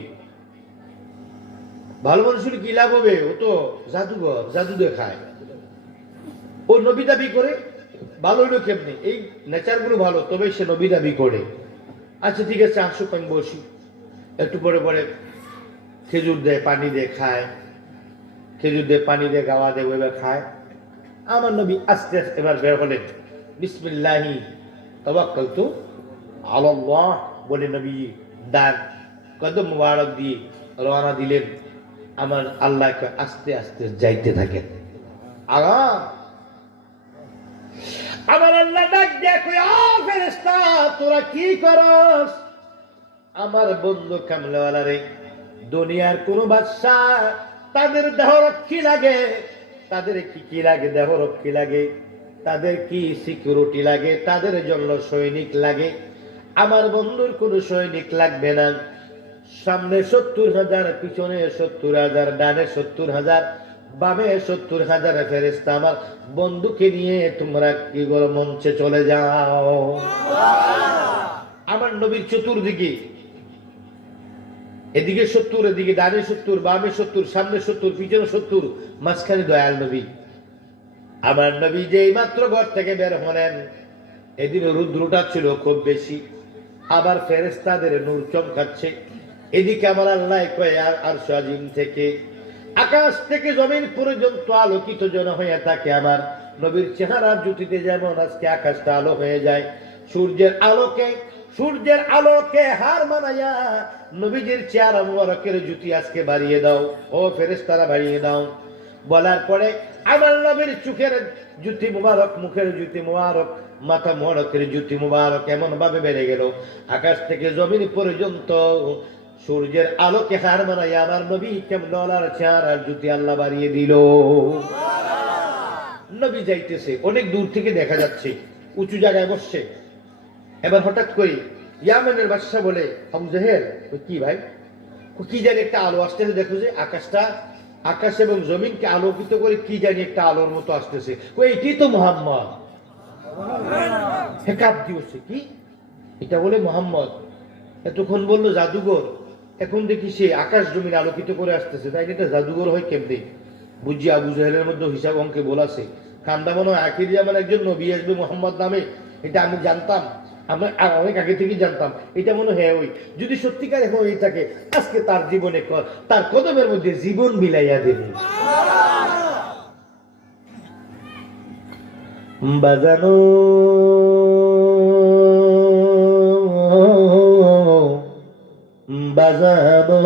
ভালো মানুষের কি লাভ হবে? ও তো জাদুঘর, জাদু দেখায়। ও নবী দাবি করে, ভালো হইলো কেমনি? এই নেচার গুলো ভালো, তবে সে নবী দাবি করে। আচ্ছা ঠিক আছে, আসুক, আমি বসি। একটু পরে পরে খেজুর দেয়, পানি দিয়ে খায়, খেজুর দিয়ে পানি দিয়ে গাওয়া দেয়, ওইবার খায়। আমার নবী আস্তে আস্তে এবার বের হলেন, বিসমিল্লাহি তাওয়াক্কালতু আলাল্লাহ বলে নবী ডান কদম মুবারক দিয়ে রওনা দিলেন। আমার আল্লাহকে আস্তে আস্তে যাইতে থাকেন। আরাম। আমার আল্লাহ ডাক দিয়ে কই, ও ফেরেশতা তোরা কি করস? আমার বন্ধু কামলাওয়ালা রে, দুনিয়ার কোন বাদশা তাদের দেহরক্ষী লাগে, তাদের কি লাগে? দেহরক্ষী লাগে, তাদের কি সিকিউরিটি লাগে, তাদের জন্য সৈনিক লাগে। আমার বন্ধুর কোন সৈনিক লাগবে না। সামনে 70,000, পিছনে 70,000, ডানে 70,000, বামে 70,000 ফেরেশতা আমার বন্ধুকে নিয়ে তোমরা কি করো? মঞ্চে চলে যাও। আমার নবীর চতুর্দিকে, এদিকে 70, এদিকে ডানে 70, বামে 70, সামনে 70, পিছনে 70, মাঝখানে দয়াল নবী। আমার নবী যেই মাত্র ঘর থেকে বের হলেন, এদিন রুদ্রটা ছিল খুব বেশি, আবার ফেরেশতাদের নূর চমকাচ্ছে। এদিকে আমার আল্লাহ কয় আরশ আজিম থেকে আকাশ থেকে জমিন পর্যন্ত আলোকিত যেন হয়ে থাকে। আমার নবীর চেহারার জ্যোতিতে যেমন আজকে আকাশটা আলো হয়ে যায়, সূর্যের আলোকে হার মানাইয়া নবীজির চেহারা মুবারকের জ্যোতি আজকে বাড়িয়ে দাও, ও ফেরেশতারা বাড়িয়ে দাও। বলার পরে আমার নবীর চোখের জ্যোতি মুবারক, মুখের জ্যোতি মুবারক, মাথা মুবারকের জ্যোতি মুবারক এমন ভাবে বেড়ে গেল, আকাশ থেকে জমিন পর্যন্ত সূর্যের আলোকে হার মানাইয়া আমার নবী কেমনলার চেহারার জ্যোতি আল্লাহ বাড়িয়ে দিল। নবী যাইতেছে, অনেক দূর থেকে দেখা যাচ্ছে, উঁচু জায়গায় বসছে। এবার হঠাৎ করে ইয়ামেনের বাদশা বলে, আবু জাহেল কি ভাই, কি জানি একটা আলো আসতেছে, দেখো যে আকাশ এবং জমিনকে আলোকিত করে কি জানি একটা আলোর মতো আসতেছে। এটি তো মুহাম্মদ। হেকাব দিয়েছে, কি এটা? বলে মুহাম্মদ। এতক্ষণ বললো জাদুঘর, এখন দেখি সে আকাশ জমিন আলোকিত করে আসতেছে। তাই এটা জাদুঘর হয় কেমনি? বুঝি আবু জাহেলের মধ্যে হিসাব অঙ্কে বলাছে, খান্দা মনে হয় আখির জামান একজন নবী আসবে মোহাম্মদ নামে, এটা আমি জানতাম, আমরা অনেক আগে থেকে জানতাম। এটা মনে হয় ওই, যদি সত্যিকার এখন এই থাকে, আজকে তার জীবনে তার কদমের মধ্যে জীবন মিলাইয়া দেবে। বাজানো বাজানো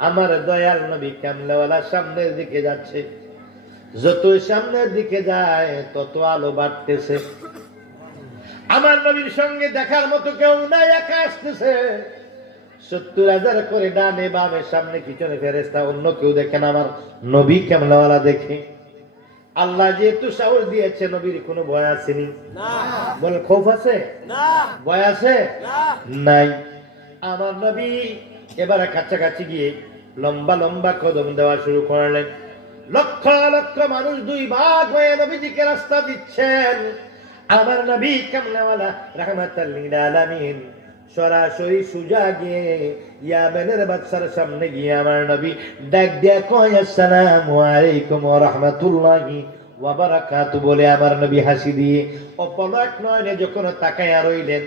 আমার দয়াল নবী কামলাওয়ালা সামনের দিকে যাচ্ছে। যতই সামনের দিকে যায় তত আলো বাড়তেছে। আমার নবীর সঙ্গে দেখার মতো কেউ নাই, একা আসতেছে। 70,000 করে ডানে বামে সামনে পিছনে ফেরেশতা, অন্য কেউ দেখেন, আমার নবী কামলাওয়ালা দেখে। আল্লাহ যেহেতু সাহস দিয়েছে, নবীর কোনো ভয় আসেনি। বলে খৌফ আছে? ভয় আছে? নাই। আমার নবী এবারে কাছাকাছি গিয়ে লম্বা লম্বা কদম দেওয়া শুরু করলেন। লক্ষ লক্ষ মানুষ দুই ভাগ হয়ে নবীজিকে রাস্তা দিচ্ছেন। আমার নবী কামলাওয়ালা রাহমাতাল লিল আলামিন সরাসরি সুজা গিয়ে ইয়ামেনের বাদশার সামনে গিয়ে আমার নবী ডাক দিয়া কয় আসসালামু আলাইকুম ওয়া রাহমাতুল্লাহি ওয়া বারাকাতু বলে আমার নবী হাসি দিয়ে অপলক নয়নে যখন তাকায়া রইলেন,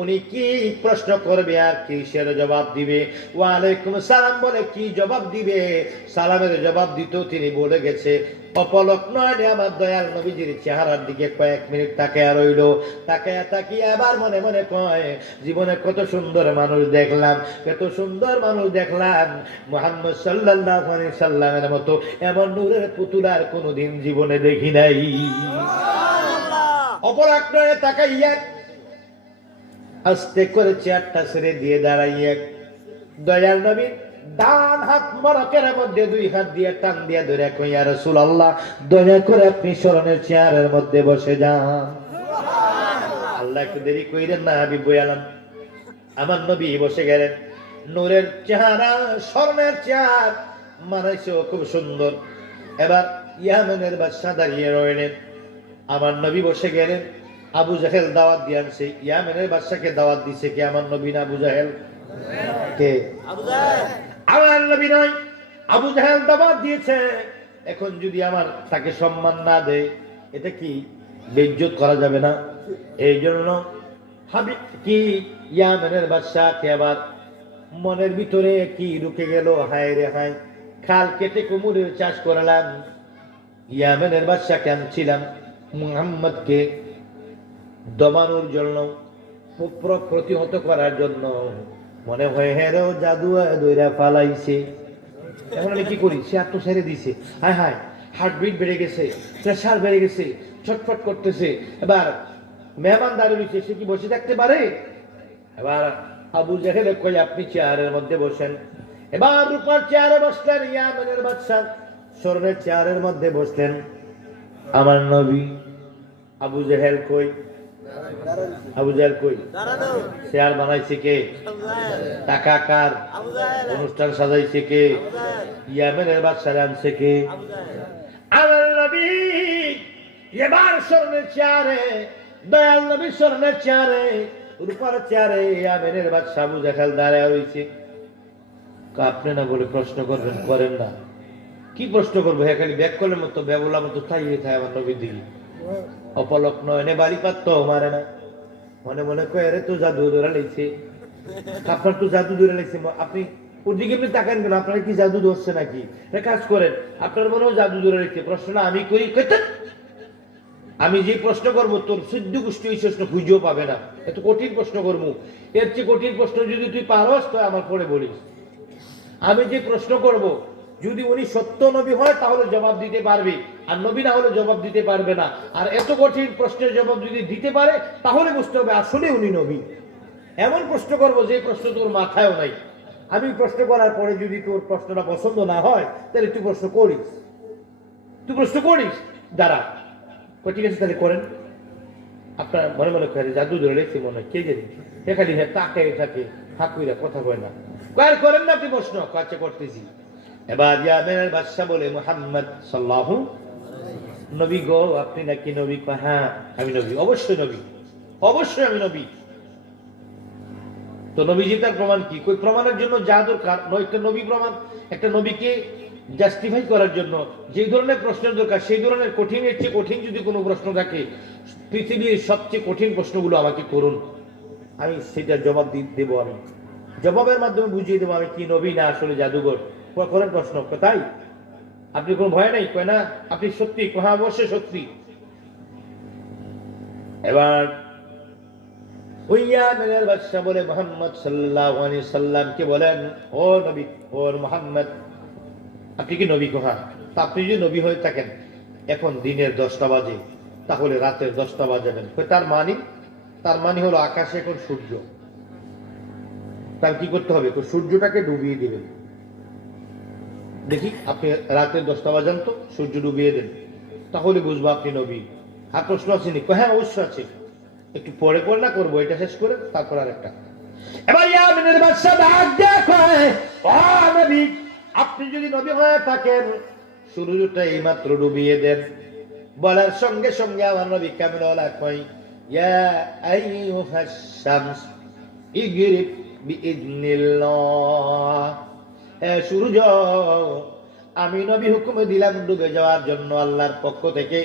উনি কি প্রশ্ন করবে আর কিসের জবাব দিবে? ওয়া আলাইকুম সালাম বলে কি জবাব দিবে? সালামের জবাব দিতেও তিনি বলে গেছে। অপলক নয়নে আমার দয়াল নবীজির চেহারার দিকে কয়েক মিনিট তাকায়া রইল। তাকিয়ে আবার মনে মনে কয়, জীবনে কত সুন্দর মানুষ দেখলাম, কত সুন্দর মানুষ দেখলাম, মুহাম্মদ সাল্লাল্লাহু আলাইহি সাল্লামের মতো এমন নূরের পুতুল আর কোনোদিন জীবনে দেখি নাই। অপলক নয়নে তাকাইয়া আস্তে করে চেয়ারটা ছেড়ে দিয়ে দাঁড়াইয়া দয়াল নবী ডান হাত মোবারকের মধ্যে দুই হাত দিয়ে টান দিয়ে ধরে কই, ইয়া রাসূলুল্লাহ দয়া করে আপনি স্মরণের চেয়ারের মধ্যে বসে যান। আল্লাহ একটু দেরি কইলেন না, হাবিব বয়ালাম আমার নবী বসে গেলেন। নূরের চেহারা, স্বর্ণের চেয়ার মানাইছে খুব সুন্দর। এবার ইয়ামেনের বাদশা দাঁড়িয়ে রইলেন, আমার নবী বসে গেলেন। আবু জাহেল দাওয়াত দিয়ে আনছে। ইয়ামেনের বাদশাকে দাওয়াত দিছে কে? আমার নবী না আবু জাহেল? কে? আবু জাহেল। আমার নবী নয়, আবু জাহেল দাওয়াত দিয়েছে। এখন যদি আমার তাকে সম্মান না দেয়, এটা কি বেইজ্জত করা যাবে না? এই জন্য হাবিব কি ইয়ামেনের বাদশাকে আবার মনের ভিতরে কি ঢুকে গেল, হায় রে হায়, খাল কেটে কুমুরের চাষ করলাম, ইয়ামেনের বাদশাকে আনছিলাম মুহাম্মদকে দমানোর জন্য, প্রতিহত করার জন্য। মনে হয় হেরো জাদু দইরা ফালাইছে। এখন আমি কি করি? সে আত্ম ছেড়ে দিছে। হায় হায়, হার্টবিট বেড়ে গেছে, প্রেশার বেড়ে গেছে, ছটফট করতেছে। এবার মেহমান দাঁড়িয়ে, সে কি বসে থাকতে পারে? এবার আবু জাহেল কই, আপনি চেয়ারের মধ্যে বসেন। এবার রূপার চেয়ারে বসলেন ইয়ামেনের বাদশা, স্বর্ণের চেয়ারের মধ্যে বসলেন আমার নবী। আবু জাহেল কই? আবু জাহেল কই? চেয়ার বানাইছে কে? টাকা কার? অনুষ্ঠান সাজাইছে কে? ইয়ামেনের বাদশা আনছে কে? আমার নবী এবার স্বর্ণের চেয়ারে, দয়াল নবী স্বর্ণের চেয়ারে, রূপার চেয়ারে ইয়ামেনের বাদশা আবু জাহেল দাঁড়ায় রইছে। আপনি না বলে প্রশ্ন করবেন, করেন না। কি প্রশ্ন করবো? হ্যাঁ, খালি ব্যাক করলে মতো ব্যবলা মতো তাই থাকে আমার নবীর দিকে। অপলক নয়নে বাড়ি পাত্ত মারে না, মনে মনে কয়ে রে তো জাদু ধরে লেগছে, আপনার তো জাদু ধরে লেগছে। আপনি ওর দিকে আপনি তাকান কেন? আপনার কি জাদু ধরছে নাকি? কাজ করেন, আপনার মনেও জাদু ধরে লেগছে। প্রশ্নটা আমি করি, আমি যে প্রশ্ন করবো তোর সিদ্ধ গোষ্ঠী ওই প্রশ্ন খুঁজেও পাবে না। এত কঠিন প্রশ্ন করবো, এর চেয়ে কঠিন প্রশ্ন যদি তুই পারস তো আমার পরে বলিস। আমি যে প্রশ্ন করব, যদি উনি সত্য নবী হয় তাহলে জবাব দিতে পারবে, আর নবী না হলে জবাব দিতে পারবে না। আর এত কঠিন প্রশ্নের জবাব যদি দিতে পারে তাহলে বুঝতে হবে আসলে উনি নবী। এমন প্রশ্ন করব যে প্রশ্ন তোর মাথায়ও নাই। আমি প্রশ্ন করার পরে যদি তোর প্রশ্নটা পছন্দ না হয় তাহলে তুই প্রশ্ন করিস, দাঁড়া। ঠিক আছে, তাহলে করেন। আপনার মনে মনে করে জাদু ধরে রেখেছি মনে হয়, কে জানি খালি হ্যাঁ তাকে থাকে, হাকুইরা কথা কয় না। করেন না আপনি প্রশ্ন? কাছে করতেছি। এবার ইয়ামেনের বাদশা বলে, মুহাম্মদ সাল্লাল্লাহু নবী গো, আপনি নাকি নবী? হ্যাঁ আমি নবী, অবশ্যই নবী, অবশ্যই আমি নবী। তো নবীজি তার প্রমাণ কি? কই প্রমাণের জন্য যা দরকার নয়তো নবী প্রমাণ, একটা নবীকে জাস্টিফাই করার জন্য যে ধরনের প্রশ্নের দরকার সেই ধরনের কঠিনের চেয়ে কঠিন যদি কোনো প্রশ্ন থাকে, পৃথিবীর সবচেয়ে কঠিন প্রশ্নগুলো আমাকে করুন, আমি সেটার জবাব দেবো। আমি জবাবের মাধ্যমে বুঝিয়ে দেবো আমি কি নবী না আসলে জাদুঘর। করেন প্রশ্ন। তাই আপনি কোনো ভয় নাই? কয় না আপনি সত্যি? হ্যাঁ অবশ্যই সত্যি। এবার ইয়ামেনের বাদশা বলে, মুহাম্মদ সাল্লাল্লাহু আলাইহি সাল্লামকে বলেন, ও নবী, ও মুহাম্মদ আপনি কি নবী? হ্যাঁ। তা আপনি যদি নবী হয়ে থাকেন, এখন দিনের 10টা বাজে, তাহলে রাতের 10টা বাজাবেন। তার মানে হলো আকাশে এখন সূর্য, তার কি করতে হবে? সূর্যটাকে ডুবিয়ে দিবেন। দেখি আপনি রাতের 10টা বাজান তো, সূর্য ডুবিয়ে দেন, তাহলে বুঝবো আপনি নবী। আর প্রশ্ন আছে নি? হ্যাঁ অবশ্যই আছে, একটু পরে না করবো, এটা শেষ করে তারপর আর একটা। এবার ইয়ামেনের বাদশা ডাক দেখে, ও নবী আপনি যদি নবী হয়ে থাকেন সূর্যটা এইমাত্র ডুবিয়ে দেন। বলার সঙ্গে সঙ্গে আমার নবী কামিল কয়, ইয়া আইয়ুহাস শামস ইগরিব বিইذনিল্লাহ। হে সূর্য, আমি নবী হুকুম দিলাম ডুবে যাওয়ার জন্য আল্লাহর পক্ষ থেকে,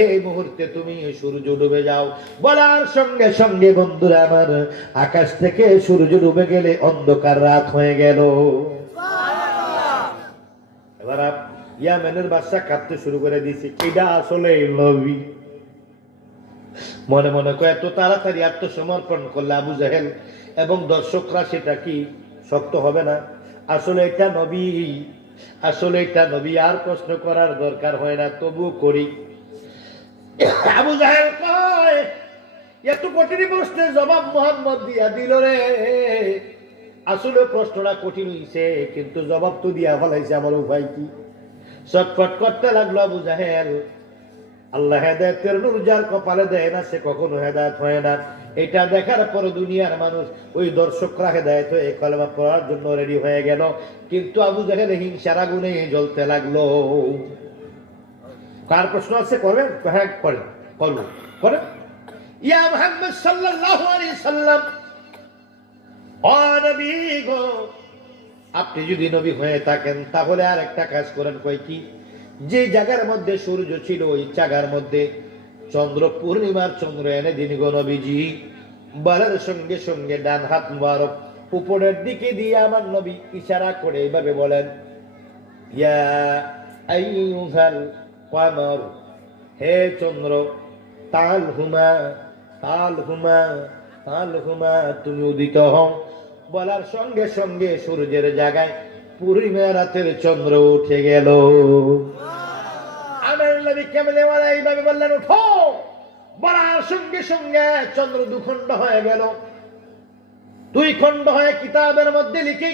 এই মুহূর্তে তুমি সূর্য ডুবে যাও। বলার সঙ্গে সঙ্গে বন্ধুরা আমার, আকাশ থেকে সূর্য ডুবে গেলে অন্ধকার রাত হয়ে গেল। এবার ইয়ামেনের বাদশা কাঁদতে শুরু করে দিয়েছে, এটা আসলে নবী। মনে মনে করে এত তাড়াতাড়ি আত্মসমর্পণ করলে আবু জাহেল এবং দর্শকরা সেটা কি শক্ত হবে না? আসলে এটা নবী, আসলে এটা নবী, আর প্রশ্ন করার দরকার হয় না, তবু করি। আবু জাহেল কয়, এত কঠিন প্রশ্নের জবাব মোহাম্মদ দিয়া দিল রে। আসলে প্রশ্নটা কঠিন হইছে, কিন্তু জবাব তো দিয়া ফেলাইছে, আমার উপায় কি? চটপট করতে লাগলো আবু জাহেল। আল্লাহ হেদায়েতের নূর যার কপালে দেয় না, সে কখনো হেদায়েত হয় না। এটা দেখার পর দুনিয়ার মানুষ, ওই দর্শকরা হেদায়েত হয়ে কলেমা পড়ার জন্য রেডি হয়ে গেল, কিন্তু আবু জাহেল হিংসার আগুনে জ্বলতে লাগলো। কার প্রশ্ন আছে করবেন? হ্যাঁ করেন, করবো, করেন। ইয়া মুহাম্মদ সাল্লাল্লাহু আলাইহি সাল্লাম, ও নবী গো, আপনি যদি নবী হয়ে থাকেন তাহলে আর একটা কাজ করেন। কই কি? যে জায়গার মধ্যে সূর্য ছিল ওই জায়গার মধ্যে চন্দ্র, পূর্ণিমার চন্দ্র এনে দিন গো নবীজি। বলার সঙ্গে সঙ্গে ডান হাত মুবারক উপরের দিকে দিয়ে আমার নবী ইশারা করে এইভাবে বলেন, ইয়া আইয়ুহাল কমর, হে চন্দ্র, তাল হুমা, তাল হুমা, তাল হুমা, তুমি উদিত হও। বলার সঙ্গে সঙ্গে সূর্যের জায়গায় পূর্ণিমা রাতের চন্দ্র উঠে গেল। আমার নবী কেমনে এইভাবে বললেন, উঠো। বলার সঙ্গে সঙ্গে চন্দ্র দুখণ্ড হয়ে গেল। দুই খণ্ড হয়ে কিতাবের মধ্যে লিখে,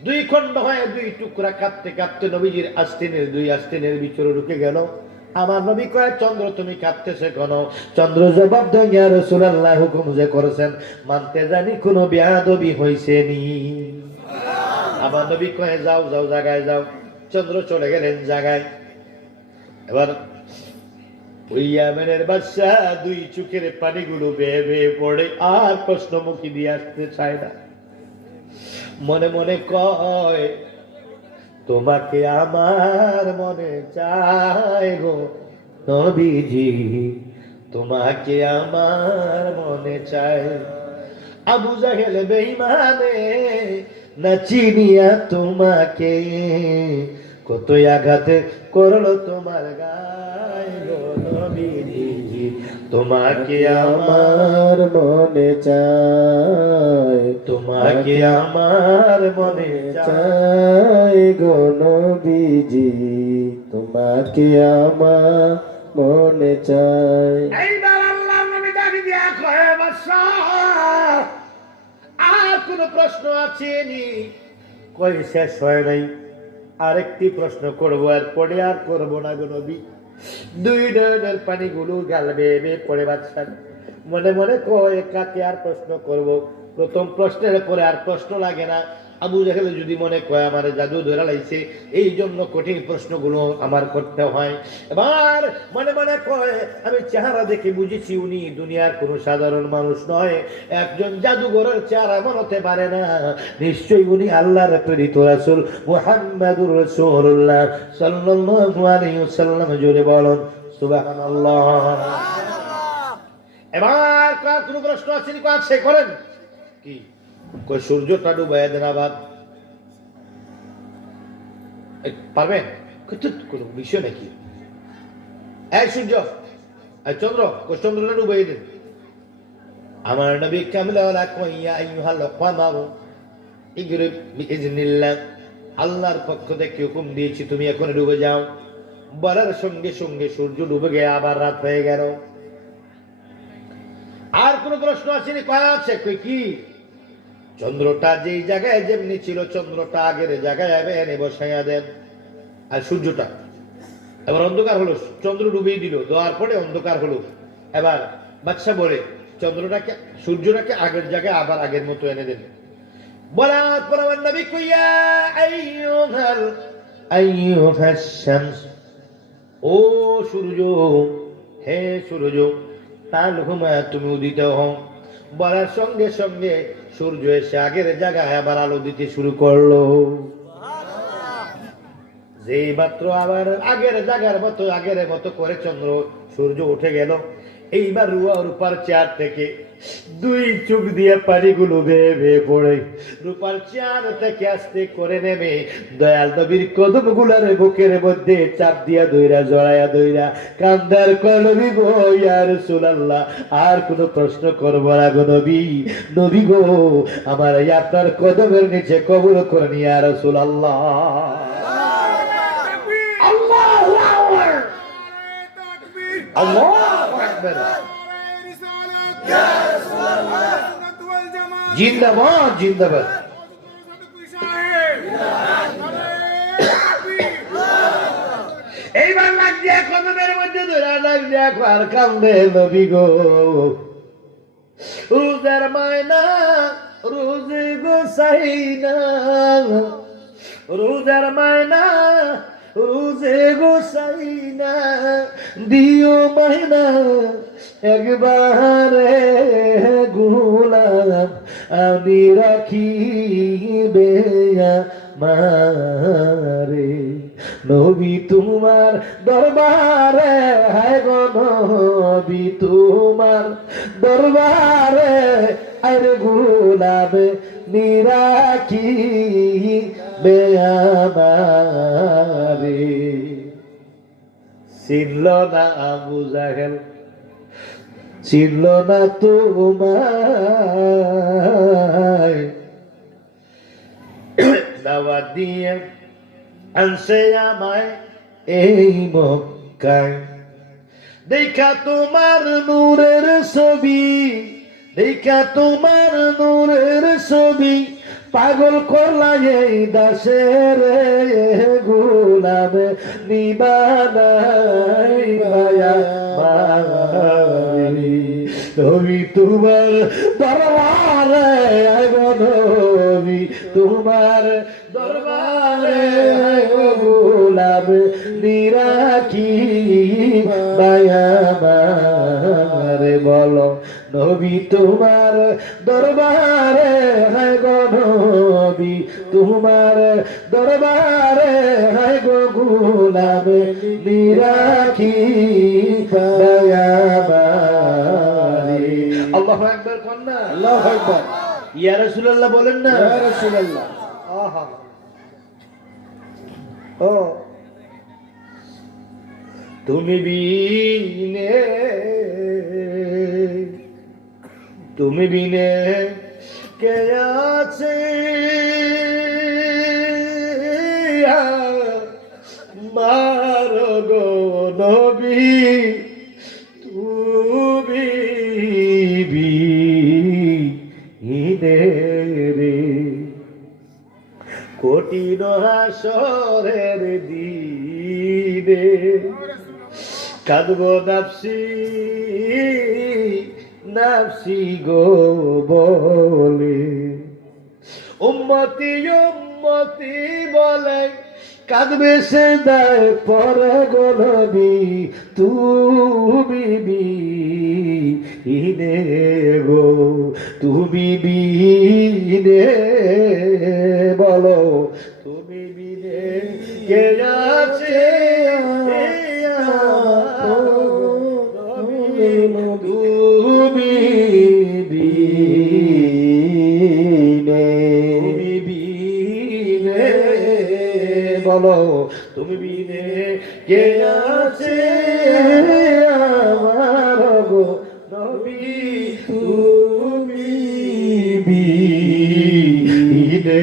দুই খণ্ড হয়ে দুই টুকরা কাঁপতে কাঁপতে নবীজির আস্তিনের দুই আস্তিনের ভিতরে ঢুকে গেল। আমার নবী কয়, চন্দ্র তুমি কাঁপতেছে কেন? চন্দ্র জবাব দেয়, ইয়া রাসূলুল্লাহ, হুকুম যে করেছেন মানতে জানি কোনো বেয়াদবি হইছে নি। আমার নবী কয়, যাও যাও, জায়গায় যাও। চন্দ্র চলে গেলেন জায়গায়। এবার ওই ইয়ামেনের বাদশা দুই চোখের পানিগুলো বেয়ে বেয়ে পড়ে, আর প্রশ্নমুখী দিয়ে আসতে চায় না। মনে মনে কয়, তোমাকে আমার মনে চায় গো নবীজি, তোমাকে আমার মনে চায়। আবু জাহেল বেঈমানে না চিনিয়া তোমাকে, কতই আঘাতে করলো তোমার গায়ে গো নবীজি, তোমাকে আমার মনে চায়, তোমাকে আমার মনে চায় গো নবীজি, তোমাকে আমার মনে চায়। এইবার আল্লাহর নবী ডাক দিয়া কয়, বাদশা আর কোন প্রশ্ন আছে নি? কই শেষ হয় নাই, আরেকটি প্রশ্ন করবো, আর পরে আর করবো না গো নবী। দুই নয়নের পানিগুলো গাল বেয়ে বেয়ে পড়ে বাদশা মনে মনে কয়, কাকে আর প্রশ্ন করব? প্রথম প্রশ্নের পরে আর প্রশ্ন লাগে না। আবু জাহেল যদি মনে কয় আমার জাদু ধরা লাইছে, এই জন্য কঠিন প্রশ্নগুলো আমার করতে হয়। এবার মনে মনে কয়, আমি চেহারা দেখে বুঝেছি উনি দুনিয়ার কোনো সাধারণ মানুষ নয়, একজন জাদুঘরের চেহারা মনে হতে পারে না, নিশ্চয়ই উনি আল্লাহর প্রেরিত রাসূল মুহাম্মাদুর রাসূলুল্লাহ সাল্লাল্লাহু আলাইহি ওয়াসাল্লাম। জোরে বলুন সুবহানাল্লাহ। এবার কার কোনো প্রশ্ন আছে নি? আছে, করেন। কি কই? সূর্যটা ডুবাইয়া দেন আবার, পারবেন? কোনো বিষয় নাকি? এই সূর্য, এই চন্দ্র, চন্দ্রটা ডুবাইয়া দেন। আমার নবী কামলা কয়, ইয়া আইয়ুহাল কমার ইগরিব বিইজনিল্লাহ, আল্লাহর পক্ষ থেকে হুকুম দিয়েছি তুমি এখন ডুবে যাও। বলার সঙ্গে সঙ্গে সূর্য ডুবে গিয়ে আবার রাত হয়ে গেল। আর কোন প্রশ্ন আসেনি? কয় আছে। কই কি? চন্দ্রটা যেই জায়গায় যেমনি ছিল, চন্দ্রটা আগের জায়গায় এনে বসাইয়া দেন। আর সূর্যটা এবার অন্ধকার হলো, চন্দ্র ডুবিয়ে দিল, দেওয়ার পরে অন্ধকার হলো। এবার বাদশা বলে, চন্দ্রটাকে, সূর্যটাকে আগের জায়গায় আবার আগের মতো এনে দেন। বলার পর আমার নবী কইয়া, আইয়ুহাস শামস, ও সূর্য, হে সূর্য, তাল হুমা, তুমি উদিত হও। বলার সঙ্গে সঙ্গে সূর্য এসে আগের জায়গায় আবার আলো দিতে শুরু করলো। যেই মাত্র আবার আগের জায়গার মতো আগের মতো করে চন্দ্র সূর্য উঠে গেল, এইবার রূপার চেয়ার থেকে দুই চোখ দিয়ে পানিগুলো বেয়ে বেয়ে পড়ে রূপার চেয়ার থেকে আস্তে করে নেমে দয়াল নবীর কদম গুলার বুকের মধ্যে চাপ দিয়া দইরা জড়াইয়া দইরা কান্দার কলবি গো ইয়া রাসূলুল্লাহ, আর কোনো প্রশ্ন করব না গো নবী, নবী গো আমার আপনার কদমের নিচে কবুল করেন ইয়া রাসূলুল্লাহ। আল্লাহু আকবার, আল্লাহু আকবার, জিন্দাবাদ জিন্দাবাদ। এইবার লাগ দিয়া কদমের মধ্যে ধরা লাগ দিয়া আর কান্দে নবী গো, রোজার মায়না রোজে গো সাইনা, রোজার মায়না রোজে গো সাইনা, দিও মায়না একবারে গোলাম আমি রাখিবে মারে, নবী তোমার দরবারে হায় গো নবী তোমার দরবারে আরে গোলাম নিরাখিবে আমারে। চিনল না আবু জাহেল, চিনল না তোমায়, দাওয়াত দিয়ে আনছে আমায় এই মক্কায়, দেখা তোমার নূরের ছবি, দেখা তোমার নূরের ছবি, পাগল করলা এই দাসের গোলাম নিবানাই মায়া মারি, নবী তোমার দরবারে নবী তোমার দরবারে গোলাম নিরাকি মায়া মারে, বলো নবী তোমার দরবারে হায় গো নবী তোমার দরবারে হায় গো গোলাম নিরাকি মায়া মারে। আল্লাহু আকবার কন্যা, আল্লাহু আকবার, ইয়া রাসূলুল্লাহ বলেন না, ইয়া রাসূলুল্লাহ। আহা ও তুমি বিনে, তুমি বিনে কে আছে মার গো নবী, তুমি বিনে রে কঠিন হাসরের দিনে কাঁদব নাফসি নাফসি গো বলে, উম্মতি উম্মতি বলে কাঁদবে সে দায় পরে গো নবী, তুমি বিনে গো, তুমি বিনে, বলো তুমি বিনে কে আছে তুমি বিনে, বলো তুমি বিনে কে আছে আমার গো নবী, তুমি বিনে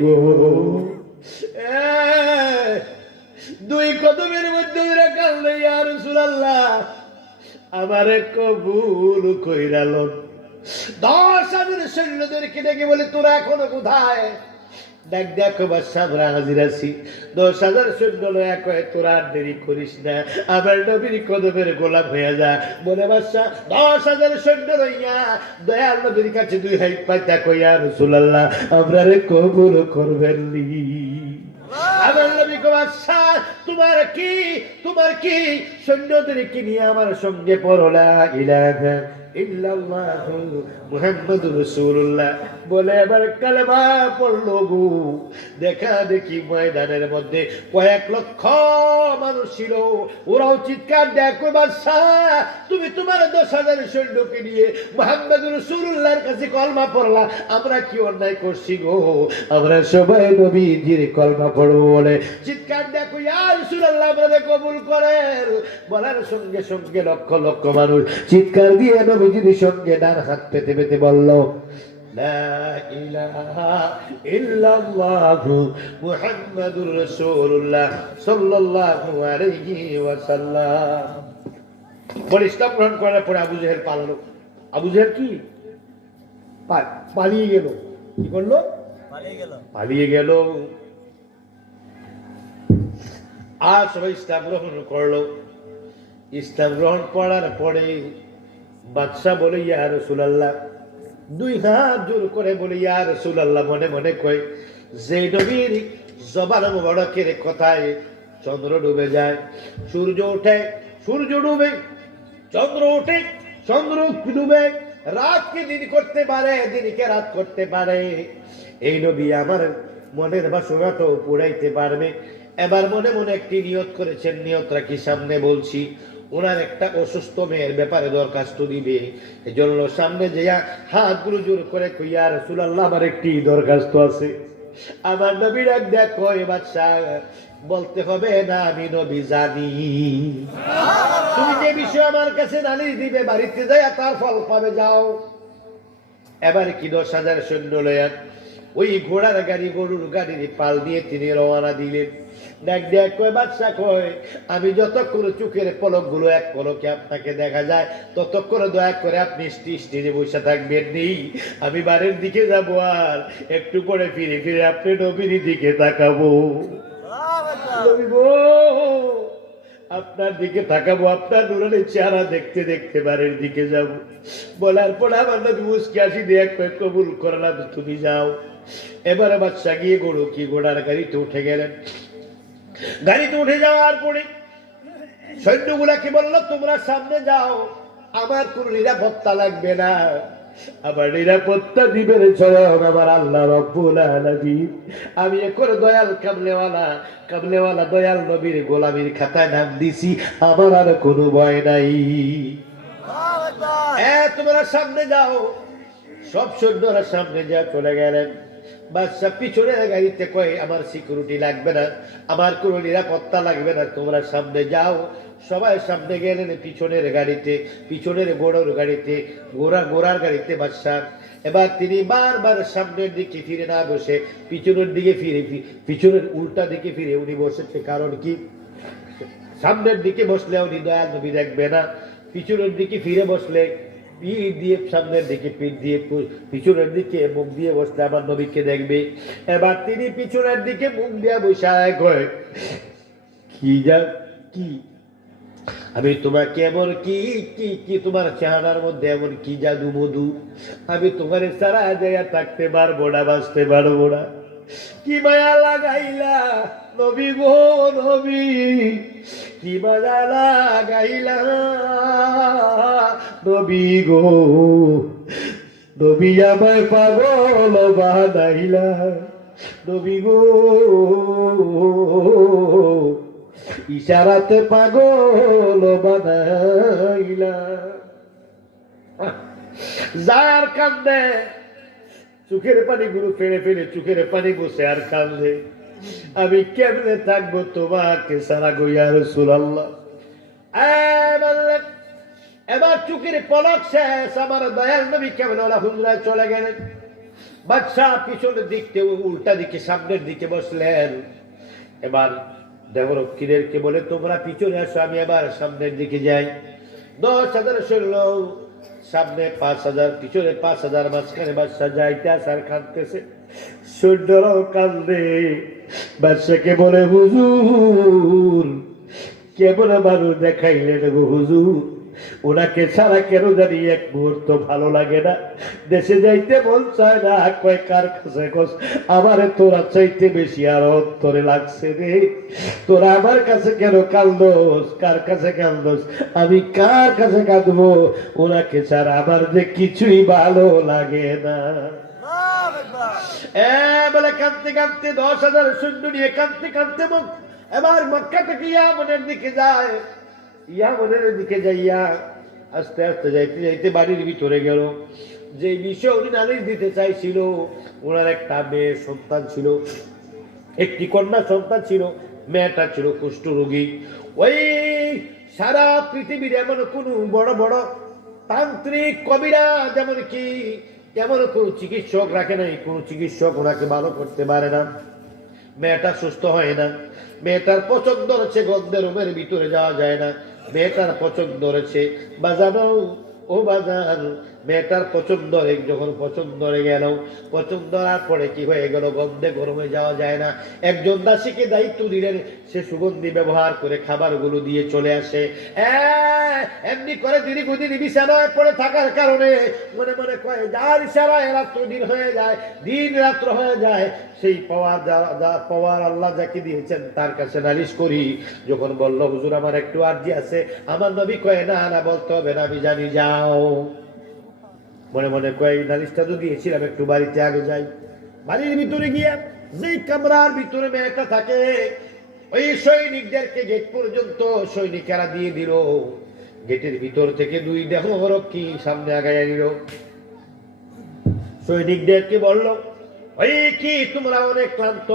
গো। দুই কদমের মধ্যে কান্দে ইয়া রাসূলুল্লাহ, আমারে কবুল কইরালন। 10,000 সৈন্যদেরকে ডেকে বলে তোরা এখনো কোথায়? দেখ দেখো বাদশাহ আমরা হাজির আছি। 10,000 সৈন্য লয়া কয় তোরা আর দেরি করিস না, আমার নবীর কদমের গোলাম হয়ে যা। বলে বাদশাহ 10,000 সৈন্য লইয়া দয়াল নবীর কাছে 2 হাত পাইতা কই ইয়া রাসূলুল্লাহ আমরা রে কবুল করবেন নি। আমার নবী কো বাদশা তোমার কি সৈন্যদেরকে নিয়ে আমার সঙ্গে পড়ো লা ইলাহা ইল্লাল্লাহু মুহাম্মাদুর রাসূলুল্লাহ বলে এবার কালেমা পড়লো গো। দেখা দেখি ময়দানের মধ্যে কয়েক লক্ষ মানুষ ছিল, ওরাও চিৎকার দেয় কই বাদশা তুমি তোমার 10,000 সৈন্যকে নিয়ে মুহাম্মাদুর রাসূলুল্লাহর কাছে কলমা পড়লা, আমরা কি অন্যায় করছি গো? আমরা সবাই নবীজির কলমা পড়বো বলে চিৎকার দেয় কই ইয়া রাসূলুল্লাহ আমাদের কবুল করেন। বলার সঙ্গে সঙ্গে লক্ষ লক্ষ মানুষ চিৎকার দিয়ে নবীজির সঙ্গে ডান হাত পেতে পেতে বলল লা ইলাহা ইল্লাল্লাহু মুহাম্মাদুর রাসূলুল্লাহ সাল্লাল্লাহু আলাইহি ওয়াসাল্লাম। বলে ইসলাম গ্রহণ করার পরে আবু জেহেল পালালো। আবু জেহেল কি পালিয়ে গেল। কি করলো? পালিয়ে গেল। আর সবাই ইসলাম গ্রহণ করলো। ইসলাম গ্রহণ করার পরে বাদশা বলে ইয়া রাসূলুল্লাহ, 2 হাত জোর করে বলে ইয়া রাসূলুল্লাহ, মনে মনে কয় যে নবীর জবান মুবারকের কথায় চন্দ্র ডুবে যায়, সূর্য ওঠে, সূর্য ডুবে, চন্দ্র ওঠে, চন্দ্র ডুবে, রাতকে দিন করতে পারে, দিনকে রাত করতে পারে, এই নবী আমার মনের বাসনাটা পুরাইতে পারবে। এবার মনে মনে একটি নিয়ত করেছেন, নিয়তটা কি সামনে বলছি। ওনার একটা অসুস্থ মেয়ের ব্যাপারে দরখাস্ত দিবে, এজন্য সামনে যেয়া হাতগুলো জোর করে কই ইয়া রাসূলুল্লাহ আমার একটি দরখাস্ত আছে। আমার নবী ডাক দেখ কয় বাদশা বলতে হবে না, আমি নবী জানি। তুমি যে বিষয় আমার কাছে নালিশ দিবে বাড়িতে যাইয়া তার ফল পাবে, যাও। এবার কি 10,000 সৈন্য লইয়া ওই ঘোড়ার গাড়ি, গরুর গাড়ির পাল দিয়ে তিনি রওনা দিলেন। ডাক দেখ কয় বাদশা কয় আমি যতক্ষণ চোখের পলক গুলো এক পলকে আপনাকে দেখা যায় ততক্ষণ দয়া করে আপনি স্টেজে বসে থাকবেন নেই, আমি বাড়ির দিকে যাব, আর একটু পরে ফিরে ফিরে আপনি নবীর দিকে তাকাবো। নবী গো আপনার দিকে তাকাবো, আপনার নুরানি চেহারা দেখতে দেখতে বাড়ির দিকে যাব। বলার পর আমার নবী মুস্কি হাসি দিয়ে কয় কবুল করলাম, তুমি যাও। এবারে বাদশা গিয়ে ঘোড়ার গাড়িতে উঠে গেলেন। গাড়িতে উঠে যাওয়ার পরে সৈন্যগুলাকে বলল তোমরা সামনে যাও, আমার কোন নিরাপত্তা লাগবে না, আমার নিরাপত্তা দিবেন স্বয়ং আমার আল্লাহ রাব্বুল আলামিন। আমি এখন দয়াল কামলেওয়ালা দয়াল নবীর গোলামীর খাতায় নাম দিছি, আমার আর কোনো ভয় নাই। তোমরা সামনে যাও। সব সৈন্যরা সামনে যা চলে গেলেন। বাদশা পিছনের গাড়িতে কয় আমার সিকিউরিটি লাগবে না, আমার কোনো নিরাপত্তা লাগবে না, তোমরা সামনে যাও। সবাই সামনে গেলেন পিছনের গাড়িতে, পিছনের ঘোড়ার গাড়িতে বাদশা। এবার তিনি বারবার সামনের দিকে ফিরে না বসে পিছনের দিকে পিছনের উল্টা দিকে ফিরে উনি বসেছে। কারণ কি, সামনের দিকে বসলে উনি দয়াল নবী দেখবে না, পিছনের দিকে ফিরে বসলে পিঠ দিয়ে সামনের দিকে, পিঠ দিয়ে পিছনের দিকে মুখ দিয়ে বসলে আমার নবীকে দেখবে। এবার তিনি পিছনের দিকে মুখ দিয়ে বসায় কয় কি আমি তোমাকে এমন কি তোমার চেহারার মধ্যে এমন কি জাদু মধু, আমি তোমার সারা জায়গা থাকতে পারবো না, বাঁচতে পারবো না। কি মায়া লাগাইলা নবী গো নবী, কি মায়া লাগাইলা নবী গো নবী, আমায় পাগল বানাইলা নবী গো, ইশারাতে পাগল বানাইলা। যার কান্দে চোখের পানি গুলো ফেলে ফেলে চোখের পানি বসে আর কান্দে, আমি কেমনে থাকবো তোমাকে সারা গো ইয়া রাসূলুল্লাহ। এবার চোখের পলক শেষ, আমার দয়াল নবী কেমন হুজরায় চলে গেলেন। বাদশা পিছনের দিকে উল্টা দিকে সামনের দিকে বসলেন। এবার দেবরক্ষীদেরকে বলে তোমরা পিছনে আসো, আমি এবার সামনের দিকে যাই। 10,000 সৈন্য সামনে 5,000, পিছনে 5,000, মাঝখানে বাদশা যাইতে আসার কাঁদতেছে, সৈন্যরাও কান্দে। বাদশাকে বলে হুজুর কেমন মানুষ দেখাইলেন গো হুজুর, ওনাকে ছাড়া কেন জানি এক মুহূর্ত ভালো লাগে না, দেশে যাইতে মন চায় না। কয় কার কাছে কস, আমারে তোরা চাইতে বেশি আর অন্তরে লাগছে রে। তোরা আমার কাছে কেন কান্দোস, কার কাছে কান্দোস? আমি কার কাছে কাঁদবো? ওনাকে ছাড়া আমার যে কিছুই ভালো লাগে না। বলে কাঁদতে কাঁদতে 10,000 সৈন্য নিয়ে কাঁদতে কাঁদতে এবার মক্কা থেকে ইয়ামনের দিকে যায়। ইয়ামনের দিকে যাইয়া আস্তে আস্তে যাইতে যাইতে বাড়ির ভিতরে গেল। যে বিষয় উনি নালিশ দিতে চাইছিল, ওনার একটা মেয়ে সন্তান ছিল, একটি কন্যা সন্তান ছিল। মেয়েটা ছিল কুষ্ঠরোগী। ওই সারা পৃথিবীর এমন কোন বড় বড় তান্ত্রিক কবিরা যেমন কি এমন কোন চিকিৎসক রাখে নাই, কোন চিকিৎসক ওনাকে ভালো করতে পারে না। মেয়েটা সুস্থ হয় না। মেয়েটার পছন্দ ধরেছে, গন্ধের রুমের ভিতরে যাওয়া যায় না। মেয়েটার পছন্দ ধরেছে বাজানো, ও বাজান মেয়েটার পছন্দ যখন পছন্দ ধরে গেল, পছন্দ ধরার পরে কি হয়ে গেল, গন্ধে গরমে যাওয়া যায় না। একজন দাসীকে দায়িত্ব দিলেন, সে সুগন্ধি ব্যবহার করে খাবারগুলো দিয়ে চলে আসে। এমনি করে দীর্ঘদিন বিছানায় পড়ে থাকার কারণে মনে মনে কয় যার ইশারায় রাত্র দিন হয়ে যায়, দিন রাত্র হয়ে যায়। সেই পাওয়ার যা পাওয়ার আল্লাহ যাকে দিয়েছেন তার কাছে নালিশ করি। যখন বলল হুজুর আমার একটু আরজি আছে, আমার নবী কয় না না বলতে হবে না, আমি জানি, যাও। মনে মনে কয় নালিশটা তো দিয়েছিলাম, একটু বাড়িতে আগে যাই। বাড়ির ভিতরে গিয়ে যেই কামরার ভিতরে মেয়েটা থাকে, ওই সৈনিকদেরকে গেট পর্যন্ত সৈনিকেরা দিয়ে দিল। গেটের ভিতর থেকে 2 দেহরক্ষী সামনে আগায় নিল। সৈনিকদেরকে বলল, ওই কি তোমরা অনেক ক্লান্ত,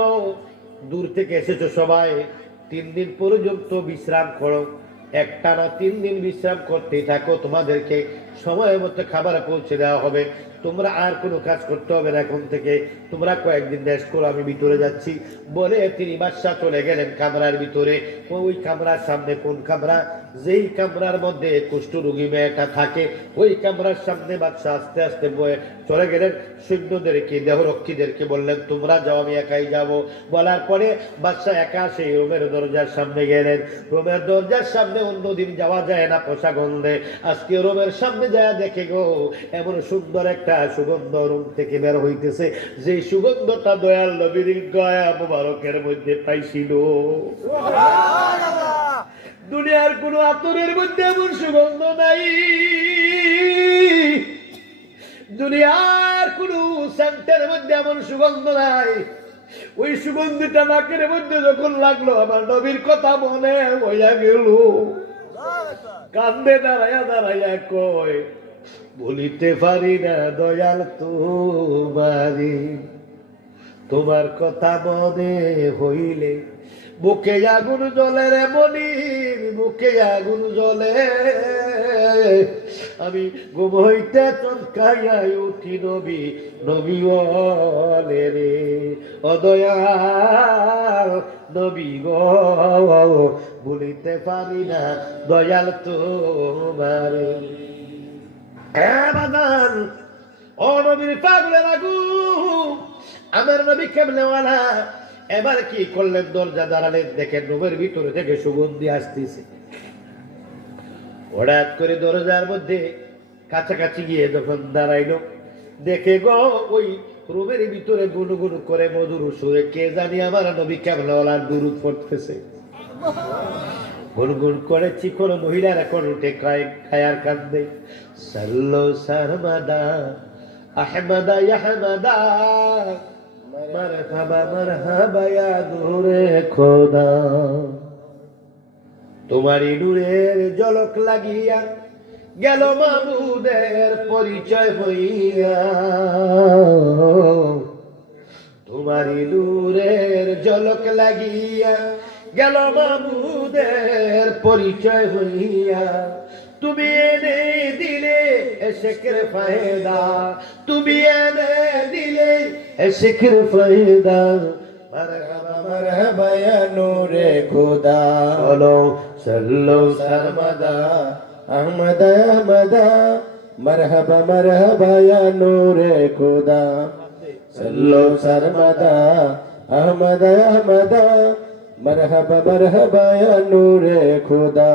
দূর থেকে এসেছো সবাই, 3 দিন পর্যন্ত বিশ্রাম করো। একটানা 3 দিন বিশ্রাম করতে থাকো, তোমাদেরকে সময় মতো খাবার পৌঁছে দেওয়া হবে। তোমরা আর কোনো কাজ করতে হবে না এখন থেকে, তোমরা কয়েকদিন রেস্ট করো, আমি ভিতরে যাচ্ছি। বলে তিনি বাদশা চলে গেলেন কামরার ভিতরে। ওই কামরার সামনে, কোন কামরা? যেই কামরার মধ্যে কুষ্ঠরোগী মেয়েটা থাকে, ওই কামরার সামনে বাদশা আস্তে আস্তে বয়ে চলে গেলেন। সৈন্যদেরকে, দেহরক্ষীদেরকে বললেন তোমরা যাও, আমি একাই যাব। বলার পরে বাদশা একা সেই রুমের দরজার সামনে গেলেন। রুমের দরজার সামনে অন্যদিন যাওয়া যায় না পোষা গন্ধে, আজকে রুমের সামনে যায় দেখে গো এমন সুন্দর একটা সুগন্ধ রুম থেকে বের হইতেছে, যে সুগন্ধটা দয়াল নবীর গয়া মুবারকের মধ্যে পাইছিল। দুনিয়ার কোন আতরের মধ্যে এমন সুগন্ধ নাই, দুনিয়ার কোন সেন্টের মধ্যে এমন সুগন্ধ নাই। ওই সুগন্ধিটা নাকের মধ্যে যখন লাগলো, আমার নবীর কথা মনে হইয়া গেল। কান্দে দাঁড়াইয়া দাঁড়াইয়া কয়, বলিতে পারি না দয়াল তোমারি, তোমার কথা মনে হইলে বুকে আগুন জ্বলে রে মনির, বুকে আগুন জ্বলে। আমি ঘুম হইতে চমকাইয়া উঠি নবী, নবী বলে রে ও দয়াল নবী গো, বলিতে পারি না দয়াল তোমারে। ও নবীর পাগলের আগুন, আমার নবী কেমনেওয়ালা। এবার কি করলেন, দরজা দাঁড়ালেন, দেখেন রুমের ভিতরে থেকে সুগন্ধি আসতেছে। হঠাৎ করে দরজার মধ্যে কাছাকাছি গিয়ে যখন দাঁড়াইলো, দেখে গো ওই রুমের ভিতরে গুনগুন করে মধুর সুরে কে জানি আমার নবী কেমনেওয়ালার দুরূদ পড়তেছে। গুনগুন করে চিকন মহিলার এখন উঠে খায়ার কান্দে, সাল্লো সারমাদা আহমদা ইয়াহমদা, মারহাবা মারহাবা ইয়া নূরে খোদা। তোমারই নূরের ঝলক লাগিয়া গেল মাবুদের পরিচয় হইয়া, তোমারই নূরের ঝলক লাগিয়া গেল মাবুদের পরিচয় হইয়া। তুমি এনে দিলে এশেকের ফায়দা, তুমি এনে দিলে এশেকের ফায়দা। মারহাবা মারহাবা ইয়া নূরে খোদা, বলো সাল্লো সারমাদা আহমদা আহমদা, মারহাবা মারহাবা ইয়া নূরে খোদা, সাল্লো সারমাদা আহমদা আহমদা, মারহাবা মারহাবা ইয়া নূরে খোদা।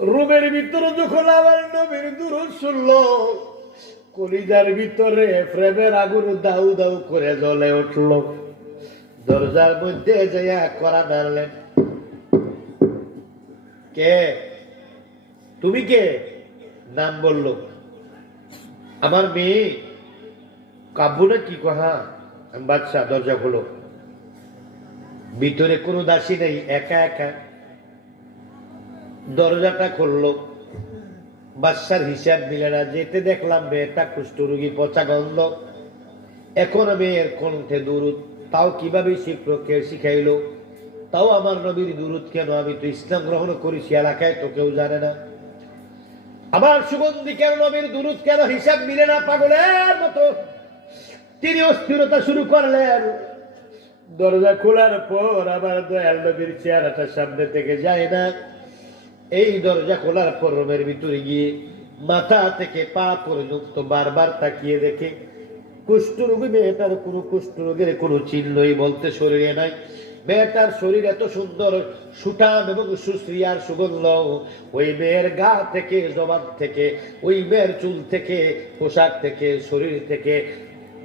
রুমের ভিতরে যখন আমার নবীর দুরূদ শুনলো, কলিজার ভিতরে প্রেমের আগুন দাউ দাউ করে জ্বলে উঠল। দরজার মধ্যে যাইয়া করা নাড়লেন, কে তুমি? কে? নাম বলল, আমার মেয়ে কাব্বু না কি কথা। বাদশা দরজা খোলো। ভিতরে কোনো দাসী নেই, একা একা। দরজাটা খুললো, বাদশার হিসাব মিলে না। যেতে দেখলাম মেয়েটা কুষ্ঠরোগী, পচা গন্ধ। এখন মেয়ের কণ্ঠে দুরূদ, তাও কিভাবে শিখাইলো? তাও আমার নবীর দুরূদ কেন? আমি তো ইসলাম গ্রহণ করেছি, এলাকায় তো কেউ জানে না। আমার সুগন্ধি কেন, নবীর দুরূদ কেন? হিসাব মিলে না, পাগলের মতো তিনি অস্থিরতা শুরু করলেন। দরজা খোলার পর আমার দয়াল নবীর চেহারাটা সামনে থেকে যায় না। এই দরজা খোলার পর রুমের ভিতরে গিয়ে মাথা থেকে পা পর্যন্ত বারবার তাকিয়ে দেখে কুষ্ঠরোগী মেয়েটার কোনো কুষ্ঠরোগের কোনো চিহ্নই বলতে শরীরে নাই। মেয়েটার শরীর এত সুন্দর, সুঠাম এবং সুশ্রী আর সুগন্ধ। ওই মেয়ের গা থেকে, জবান থেকে, ওই মেয়ের চুল থেকে, পোশাক থেকে, শরীর থেকে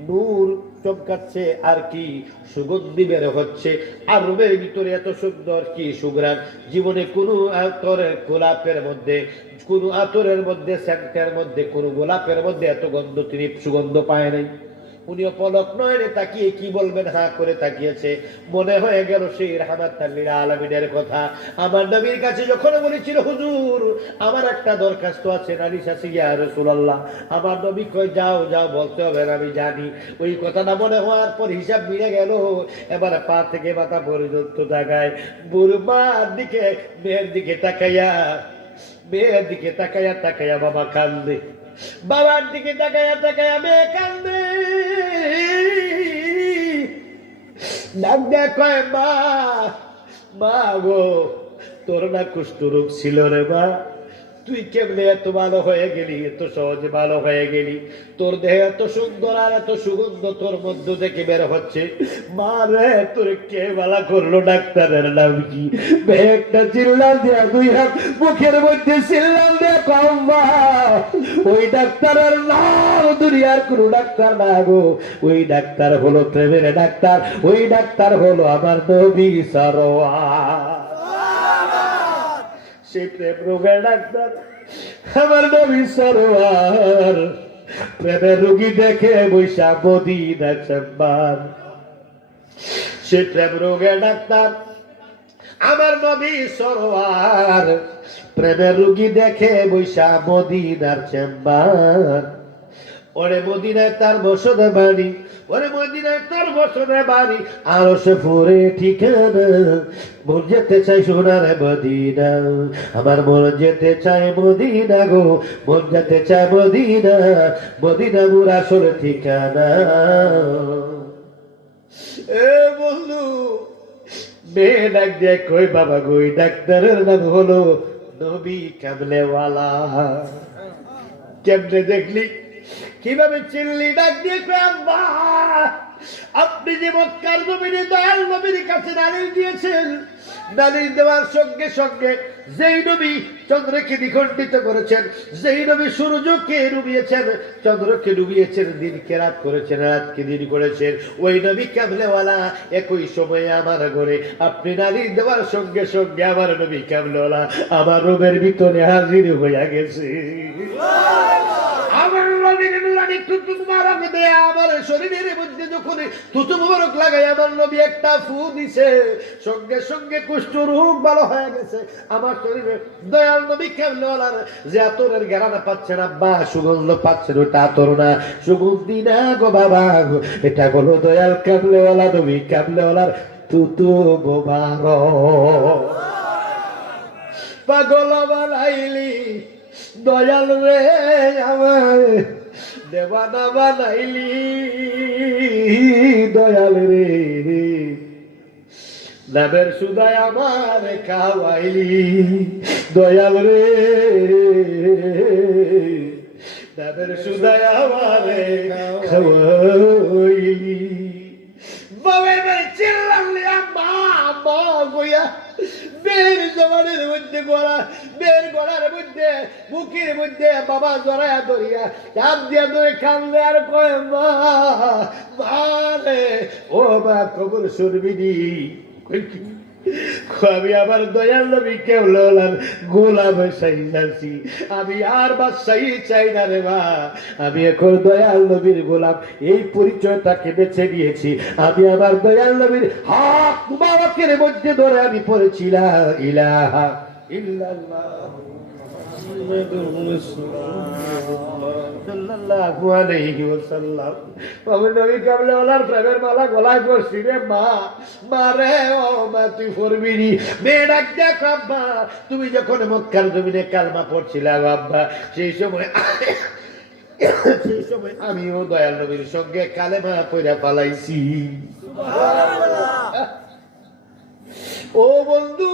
নূর চমকাচ্ছে আর কি সুগন্ধি বের হচ্ছে। আর রুমের ভিতরে এত সুন্দর কি সুঘ্রাণ। জীবনে কোনো আতরের গোলাপের মধ্যে, কোনো আতরের মধ্যে, সেন্টের মধ্যে, কোনো গোলাপের মধ্যে এত গন্ধ তিনি সুগন্ধ পায় নাই। উনি পলক নয়নে তাকিয়ে কি বলবেন, হা করে তাকিয়েছে। মনে হয়ে গেল সেই রাহমাতুল লিল আলামিনের কথা। আমার নবীর কাছে যখন বলেছিল, হুজুর আমার একটা দরখাস্ত আছে, নালিশ আছে ইয়া রাসূলুল্লাহ। আমার নবী কই, যাও যাও, বলতে হবে না, আমি জানি। ওই কথাটা মনে হওয়ার পর হিসাব মিলে গেল। এবার পা থেকে মাথা পর্যন্ত জায়গায় বুড়মার দিকে, মেয়ের দিকে তাকাইয়া, মেয়ের দিকে তাকাইয়া তাকাইয়া বাবা কান্দে। বাবার দিকে তাকাইয়া তাকাইয়া মেয়ে কান্দে। ডাক দেয়া কয়, মা, মা গো, তোর না কুষ্ঠরোগ ছিল রে মা? তুই কেমনে এত ভালো হয়ে গেলি, এত সহজে ভালো হয়ে গেলি? তোর দেহ এত সুন্দর আর এত সুগন্ধ তোর মধ্য থেকে বের হচ্ছে। মা রে, তোর কে ভালো করলো? ডাক্তারের নাম কি? একটা চিল্লা দেয়া, দুই হাত মুখের মধ্যে চিল্লা দেয়া কম, মা ওই ডাক্তারের নাম দুনিয়ার কোন ডাক্তার না গো। ওই ডাক্তার হলো প্রেমের ডাক্তার। ওই ডাক্তার হলো আমার নবী সারওয়ার। সেই প্রেম রোগের ডাক্তার আমার নবী সারওয়ার। প্রেমের রোগী দেখে বৈশা মদিনা চেম্বার। সে প্রেম রোগের ডাক্তার আমার নবী সারওয়ার। প্রেমের রোগী দেখে বৈশা মদিনার চেম্বার। ওরে মদিনায় তার বসতে বাড়ি, ওরে মদিনায় তার বসতে বাড়ি, আরো সে ফুরে ঠিকানা। মন যেতে চাই সোনার মদিনা, আমার মন যেতে চায় মদিনা গো, মন যেতে চায় মদিনা, মদিনা মোর আসল ঠিকানা। এ বন্ধু, মেয়ে ডাক দিয়ে কই, বাবা গো, ডাক্তারের নাম হলো নবী কামলেওয়ালা। কেমনে দেখলি, কিভাবে চিল্লি? ডাক দিয়ে আম্মা, আপনি যে মক্কার জমিনে দয়াল নবীর কাছে নালিশ দিয়েছেন, নালিশ দেওয়ার সঙ্গে সঙ্গে যেই নবী চন্দ্রকে দ্বিখণ্ডিত করেছেন, যেই নবী সূর্যকে ডুবিয়েছেন, চন্দ্রকে ডুবিয়েছেন, দিনকে রাত করেছেন, রাতকে দিন করেছেন, ওই নবী কামলেওয়ালা একই সময়ে আমার ঘরে আপনি নালিশ দেওয়ার সঙ্গে সঙ্গে আমার নবী কামলেওয়ালা আমার রুমের ভিতরে হাজির হইয়া গেছে। আমার নবীর নুরানি থুতু মুবারক দেয়া আমার শরীরের মধ্যে যখন থুতু মুবারক লাগাই আমার নবী একটা ফু দিছে, সঙ্গে সঙ্গে কুষ্ঠ রোগ ভালো হয়ে গেছে আমার শরীরে। দয়াল নবী কামলেওয়ালার যে আতরের ঘ্রাণ পাচ্ছেন আব্বা, সুগন্ধ পাচ্ছেন, ওটা আতর না, সুগন্ধি না গো বাবা, এটা হলো দয়াল কামলেওয়ালা নবী কামলেওয়ালার থুতু মুবারক। পাগল বানাইলি দয়াল রে, আমায় দেবানা বানাইলি দয়াল রে, নামের সুদায় আমার খাওয়াইলি দয়াল রে, নামের সুদায় আমার খাওয়াইলি। বাবা চিল্লালি আম্মা, আম্মা কইয়া বের জবানের মধ্যে গড়া, বের গড়ার মধ্যে বুকের মধ্যে বাবা জড়ায়া ধরিয়া চাপ দিয়া ধরে কান্দে আর কয় মা, মা রে, ও মা খবর শুনবি নি? আমি আমার দয়াল নবী কেবলার গোলাম সাইয়াছি, আমি আর বাদশাহী চাই না রে মা, আমি এখন দয়াল নবীর গোলাম। এই পরিচয়টাকে বেছে নিয়েছি। আমি আমার দয়াল নবীর হাত মুবারকের মধ্যে ধরে আমি পড়েছি লা ইলাহা ইল্লাল্লাহ মুহাম্মাদুর রাসূলুল্লাহ সাল্লাল্লাহু আলাইহি ওয়াসাল্লাম। আমি নবী কামলেওয়ালার প্রেমের মালা গলায় পড়ছি রে মা, মা রে, ও মা তুই পড়বি নি? মেয়ে ডাক দেখ আব্বা, তুমি যখন মক্কার জমিনে কালমা পড়ছিলা আব্বা, সেই সময় আমিও দয়াল নবীর সঙ্গে কালেমা পড়া পালাইছি। ও বন্ধু,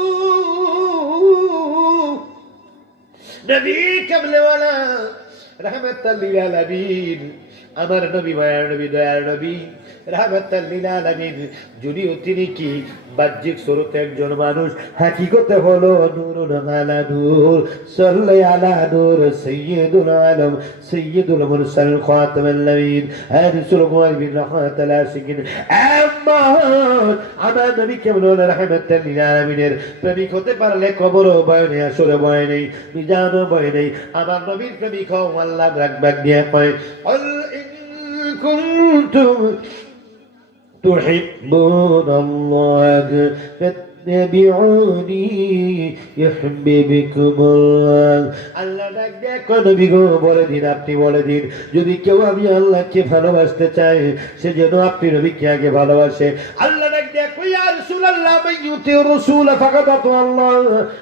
নবী কামলেওয়ালা রাহমাতাল লিল আলামিন, আমার নবী, মায়ার নবী, দয়ার নবী রাহমাতাল লিল আলামিন, যদিও তিনি কি বাহ্যিক স্বরূপে একজন মানুষ, হাকিকতে হলো নূরুন আলা নূর, সাল্লি আলা নূর সাইয়্যিদুল আলম সাইয়্যিদুল মুরসালিন খাতামুন নবীন হাদিসুল মুআল্লিমিন রাহমাতাল আশিকিন। আমার নবী কেমন রাহমাতাল লিল আলামিনের প্রেমিক হতে পারলে কবরও ভয় নেই, আসরে ভয় নেই, মিজানও ভয় নেই। আমার নবীর প্রেমিক হও, আল্লাহ রাখবাক দিয়ে কয় আল ইন কুনতুম تحبون الله فاتبعوني يحببكم الله। আল্লাহ ডাক দেয় নবী গো, বলে দিন, আপনি বলে দিন, যদি কেউ আমি আল্লাহকে ভালোবাসতে চাই, সে যেন আপনি নবীকে আগে ভালোবাসে। আল্লাহ ডাক দেয় ইয়া রাসূলুল্লাহ মাইয়ুতি রাসূল ফাকাদ আল্লাহ,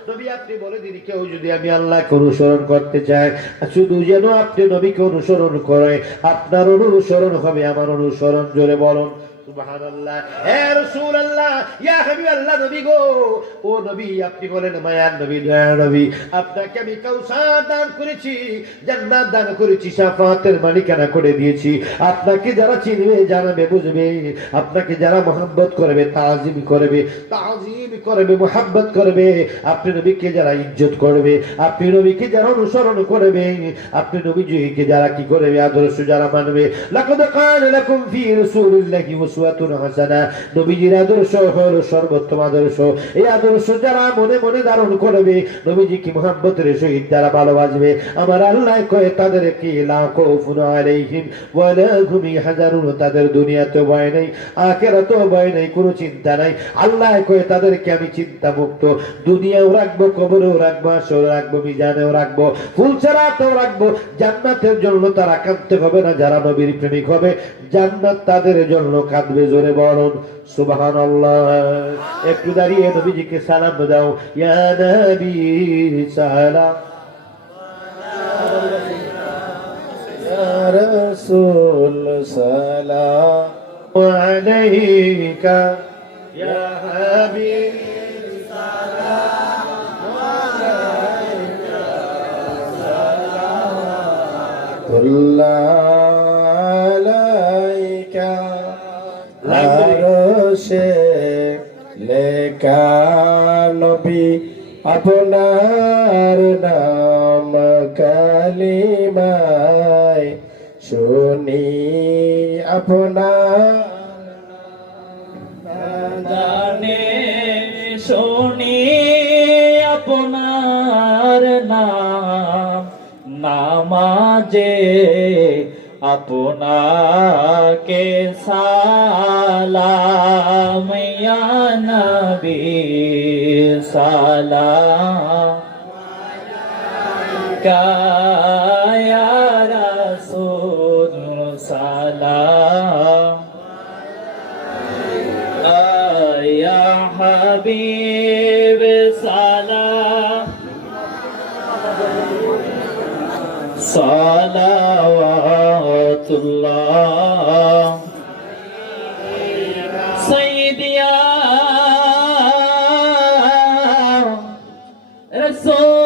নবী আপনি বলে দিন, কেউ যদি আমি আল্লাহকে অনুসরণ করতে চাই, শুধু যেন আপনি নবীকে অনুসরণ করে, আপনার অনুসরণ হবে আমার অনুসরণ। জোরে বলুন সুবহানাল্লাহ। হে রাসূলুল্লাহ, ইয়া হাবিবাল্লাহ, নবী গো, ও নবী আপনি বলেন মায়ার নবী, দয়ার নবী, আপনাকে আমি কাউসার দান করেছি, জান্নাত দান করেছি, শাফাতের মালিকানা করে দিয়েছি। আপনাকে যারা চিনবে, জানবে, বুঝবে, আপনাকে যারা মহব্বত করবে, তাজিম করবে, মহব্বত করবে, আপনি নবীকে যারা ইজ্জত করবে, আপনি নবীকে যারা অনুসরণ করবে, আপনি নবীজিকে যারা কি করবে, আদর্শ যারা মানবে, লাকাদ কানা লাকুম ফি রাসূলিল্লাহি উসওয়াতুন হাসানাহ, নবীজির আদর্শ হলো সর্বোত্তম আদর্শ। এই আদর্শ যারা মনে মনে ধারণ করবে, নবীজিকে মহব্বতের সহিত যারা ভালোবাসবে, আমার আল্লাহ কয় তাদেরকে লা খাউফুন আলাইহিম ওয়া লা হুম ইয়াহজানুন, তাদের দুনিয়াতে ভয় নেই, আখিরাতেও ভয় নেই, কোনো চিন্তা নাই। আল্লাহ কয় তাদেরকে আমি চিন্তা মুক্ত দুনিয়াও রাখবো, কবরেও রাখবো, আসরেও রাখবো, মিজানেও রাখবো, ফুলসেরাতেও রাখবো। জান্নাতের জন্য তারা কাঁদতে হবে না, যারা নবীর প্রেমিক হবে জান্নাত তাদের জন্য কাঁদবে। জোরে বলুন সুবহানাল্লাহ। একটু দাঁড়িয়ে নবীজিকে সালাম দাও, ইয়া নবী সালাম, ইয়া রাসূল সালাম আলাইকা, ইয়া হাবিব সালাম আলাইকা, সালাতুল্লাহ আরশে লেখা নবী আপনার নাম কালিমায় শুনি, আপনার জানে শুনি আপনার নাম, নামাজে আপনাকে সালাম, ইয়া নবী সালাম আলাইকা, ইয়া রাসূল সালাম ইয়া হাবিব সালাম, সালাওয়াতুল্লাহ সাইয়্যিদিয়া রাসূলুল্লাহ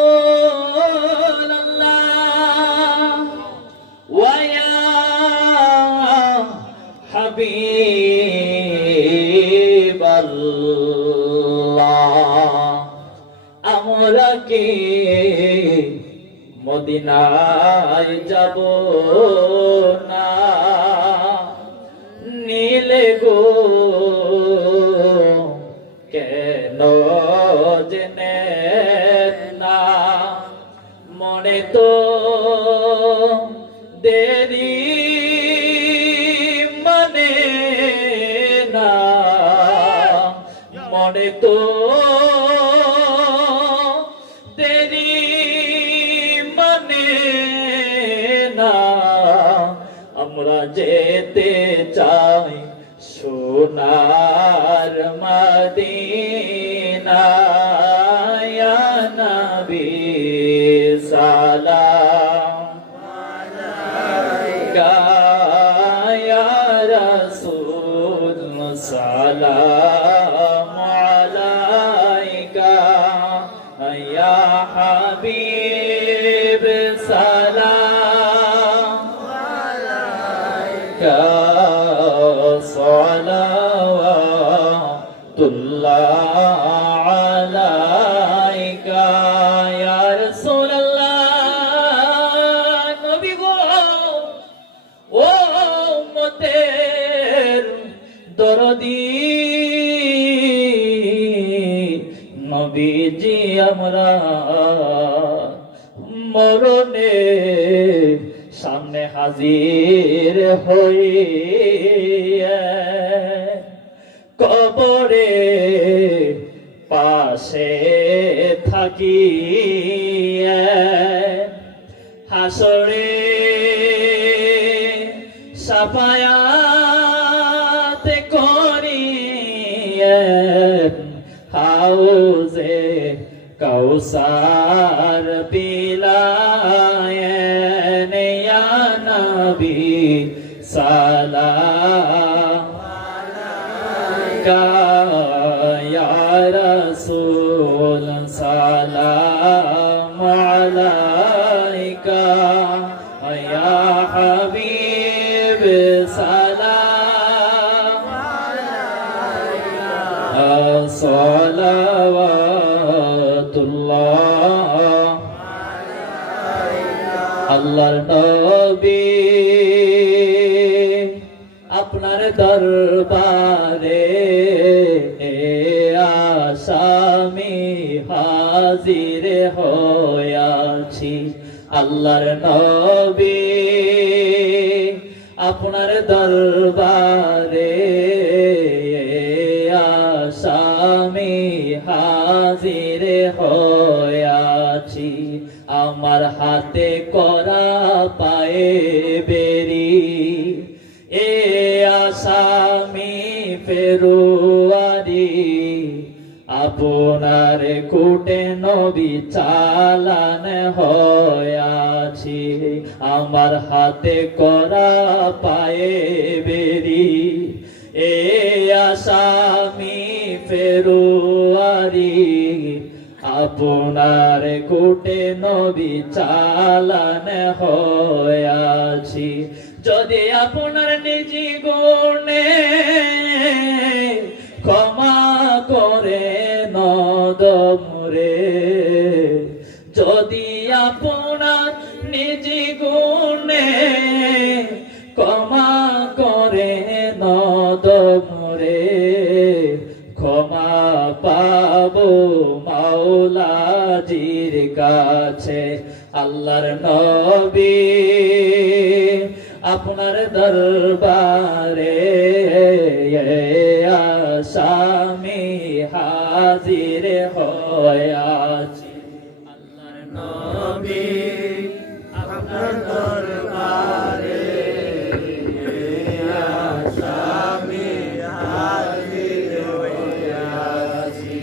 ওয়া ইয়া হাবিবাল্লাহ কি মদিনায় যাব না, নীলে গো কেন জেনে না, মনে তো দেরি মানে না, মনে তো দেরি মানে না, আমরা যেতে চাই সোনার মদিনা, ইয়া নবী সালাম আলাইকা, ইয়া রাসূল সালাম আলাইকা, ইয়া হাবিব সালাম আলাইকা, সালাওয়াতুল্লাহ আলাইকা, ইয়া রাসূলুল্লাহ। নবী গো ও উম্মতের দরদি নবীজি, আমরা মরণে সামনে হাজির হইয়া, কবরে পাশে থাকি, হাসরে সাফায়াত করি, হাউজে কাউসার পিলায়েন, ইয়া নবী সালাম আলাইকা, ইয়া রাসূল সালাম আলাইকা, ইয়া হাবিব সালাম আলাইকা, সালাওয়াতুল্লাহ আলাইকা। আল্লাহর নবী আপনার দরবারে আসামি হাজির হইয়াছি, আল্লাহর নবী আপনার দরবারে আসামি হাজির হইয়াছি, আমার হাতে করা পায়ে বেরি, এ আসামি ফেরুয়ারি, আপনার কোটে নবী চালান হইয়াছি, আমার হাতে করা পায়ে বেরি, এ আসামি ফেরুয়ারি, আপনার কোটে নবী চালান হইয়াছি, যদি আপনার নিজি গুণে ক্ষমা করে নদমরে, যদি আপনার নিজি গুণে ক্ষমা করে নদমরে, ক্ষমা পাবো মাওলাজির কাছে, আল্লাহর নবী আপনার দরবারে আসামি হাজির হইয়াছি, আল্লাহর নবী আপনার দরবারে আসামি হাজির হইয়াছি,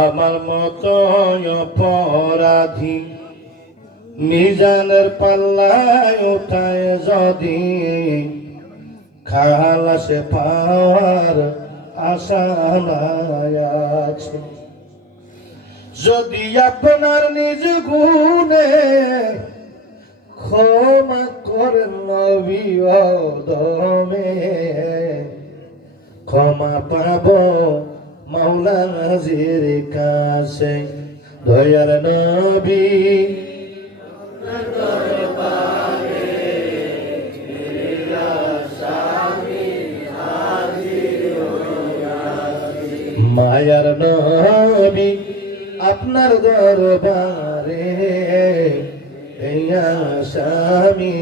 আমার মতো অপরাধী মিজানের পাল্লায় উঠায় যদি খালাসে পাওয়ার আশা আছে, যদি আপনার নিজ গুণে ক্ষমা করেন নবী দমে, ক্ষমা পাব মাওলা নাজির কাছে, দয়ার নবী মায়ার নবী আপনার দরবারে এই আশা আমি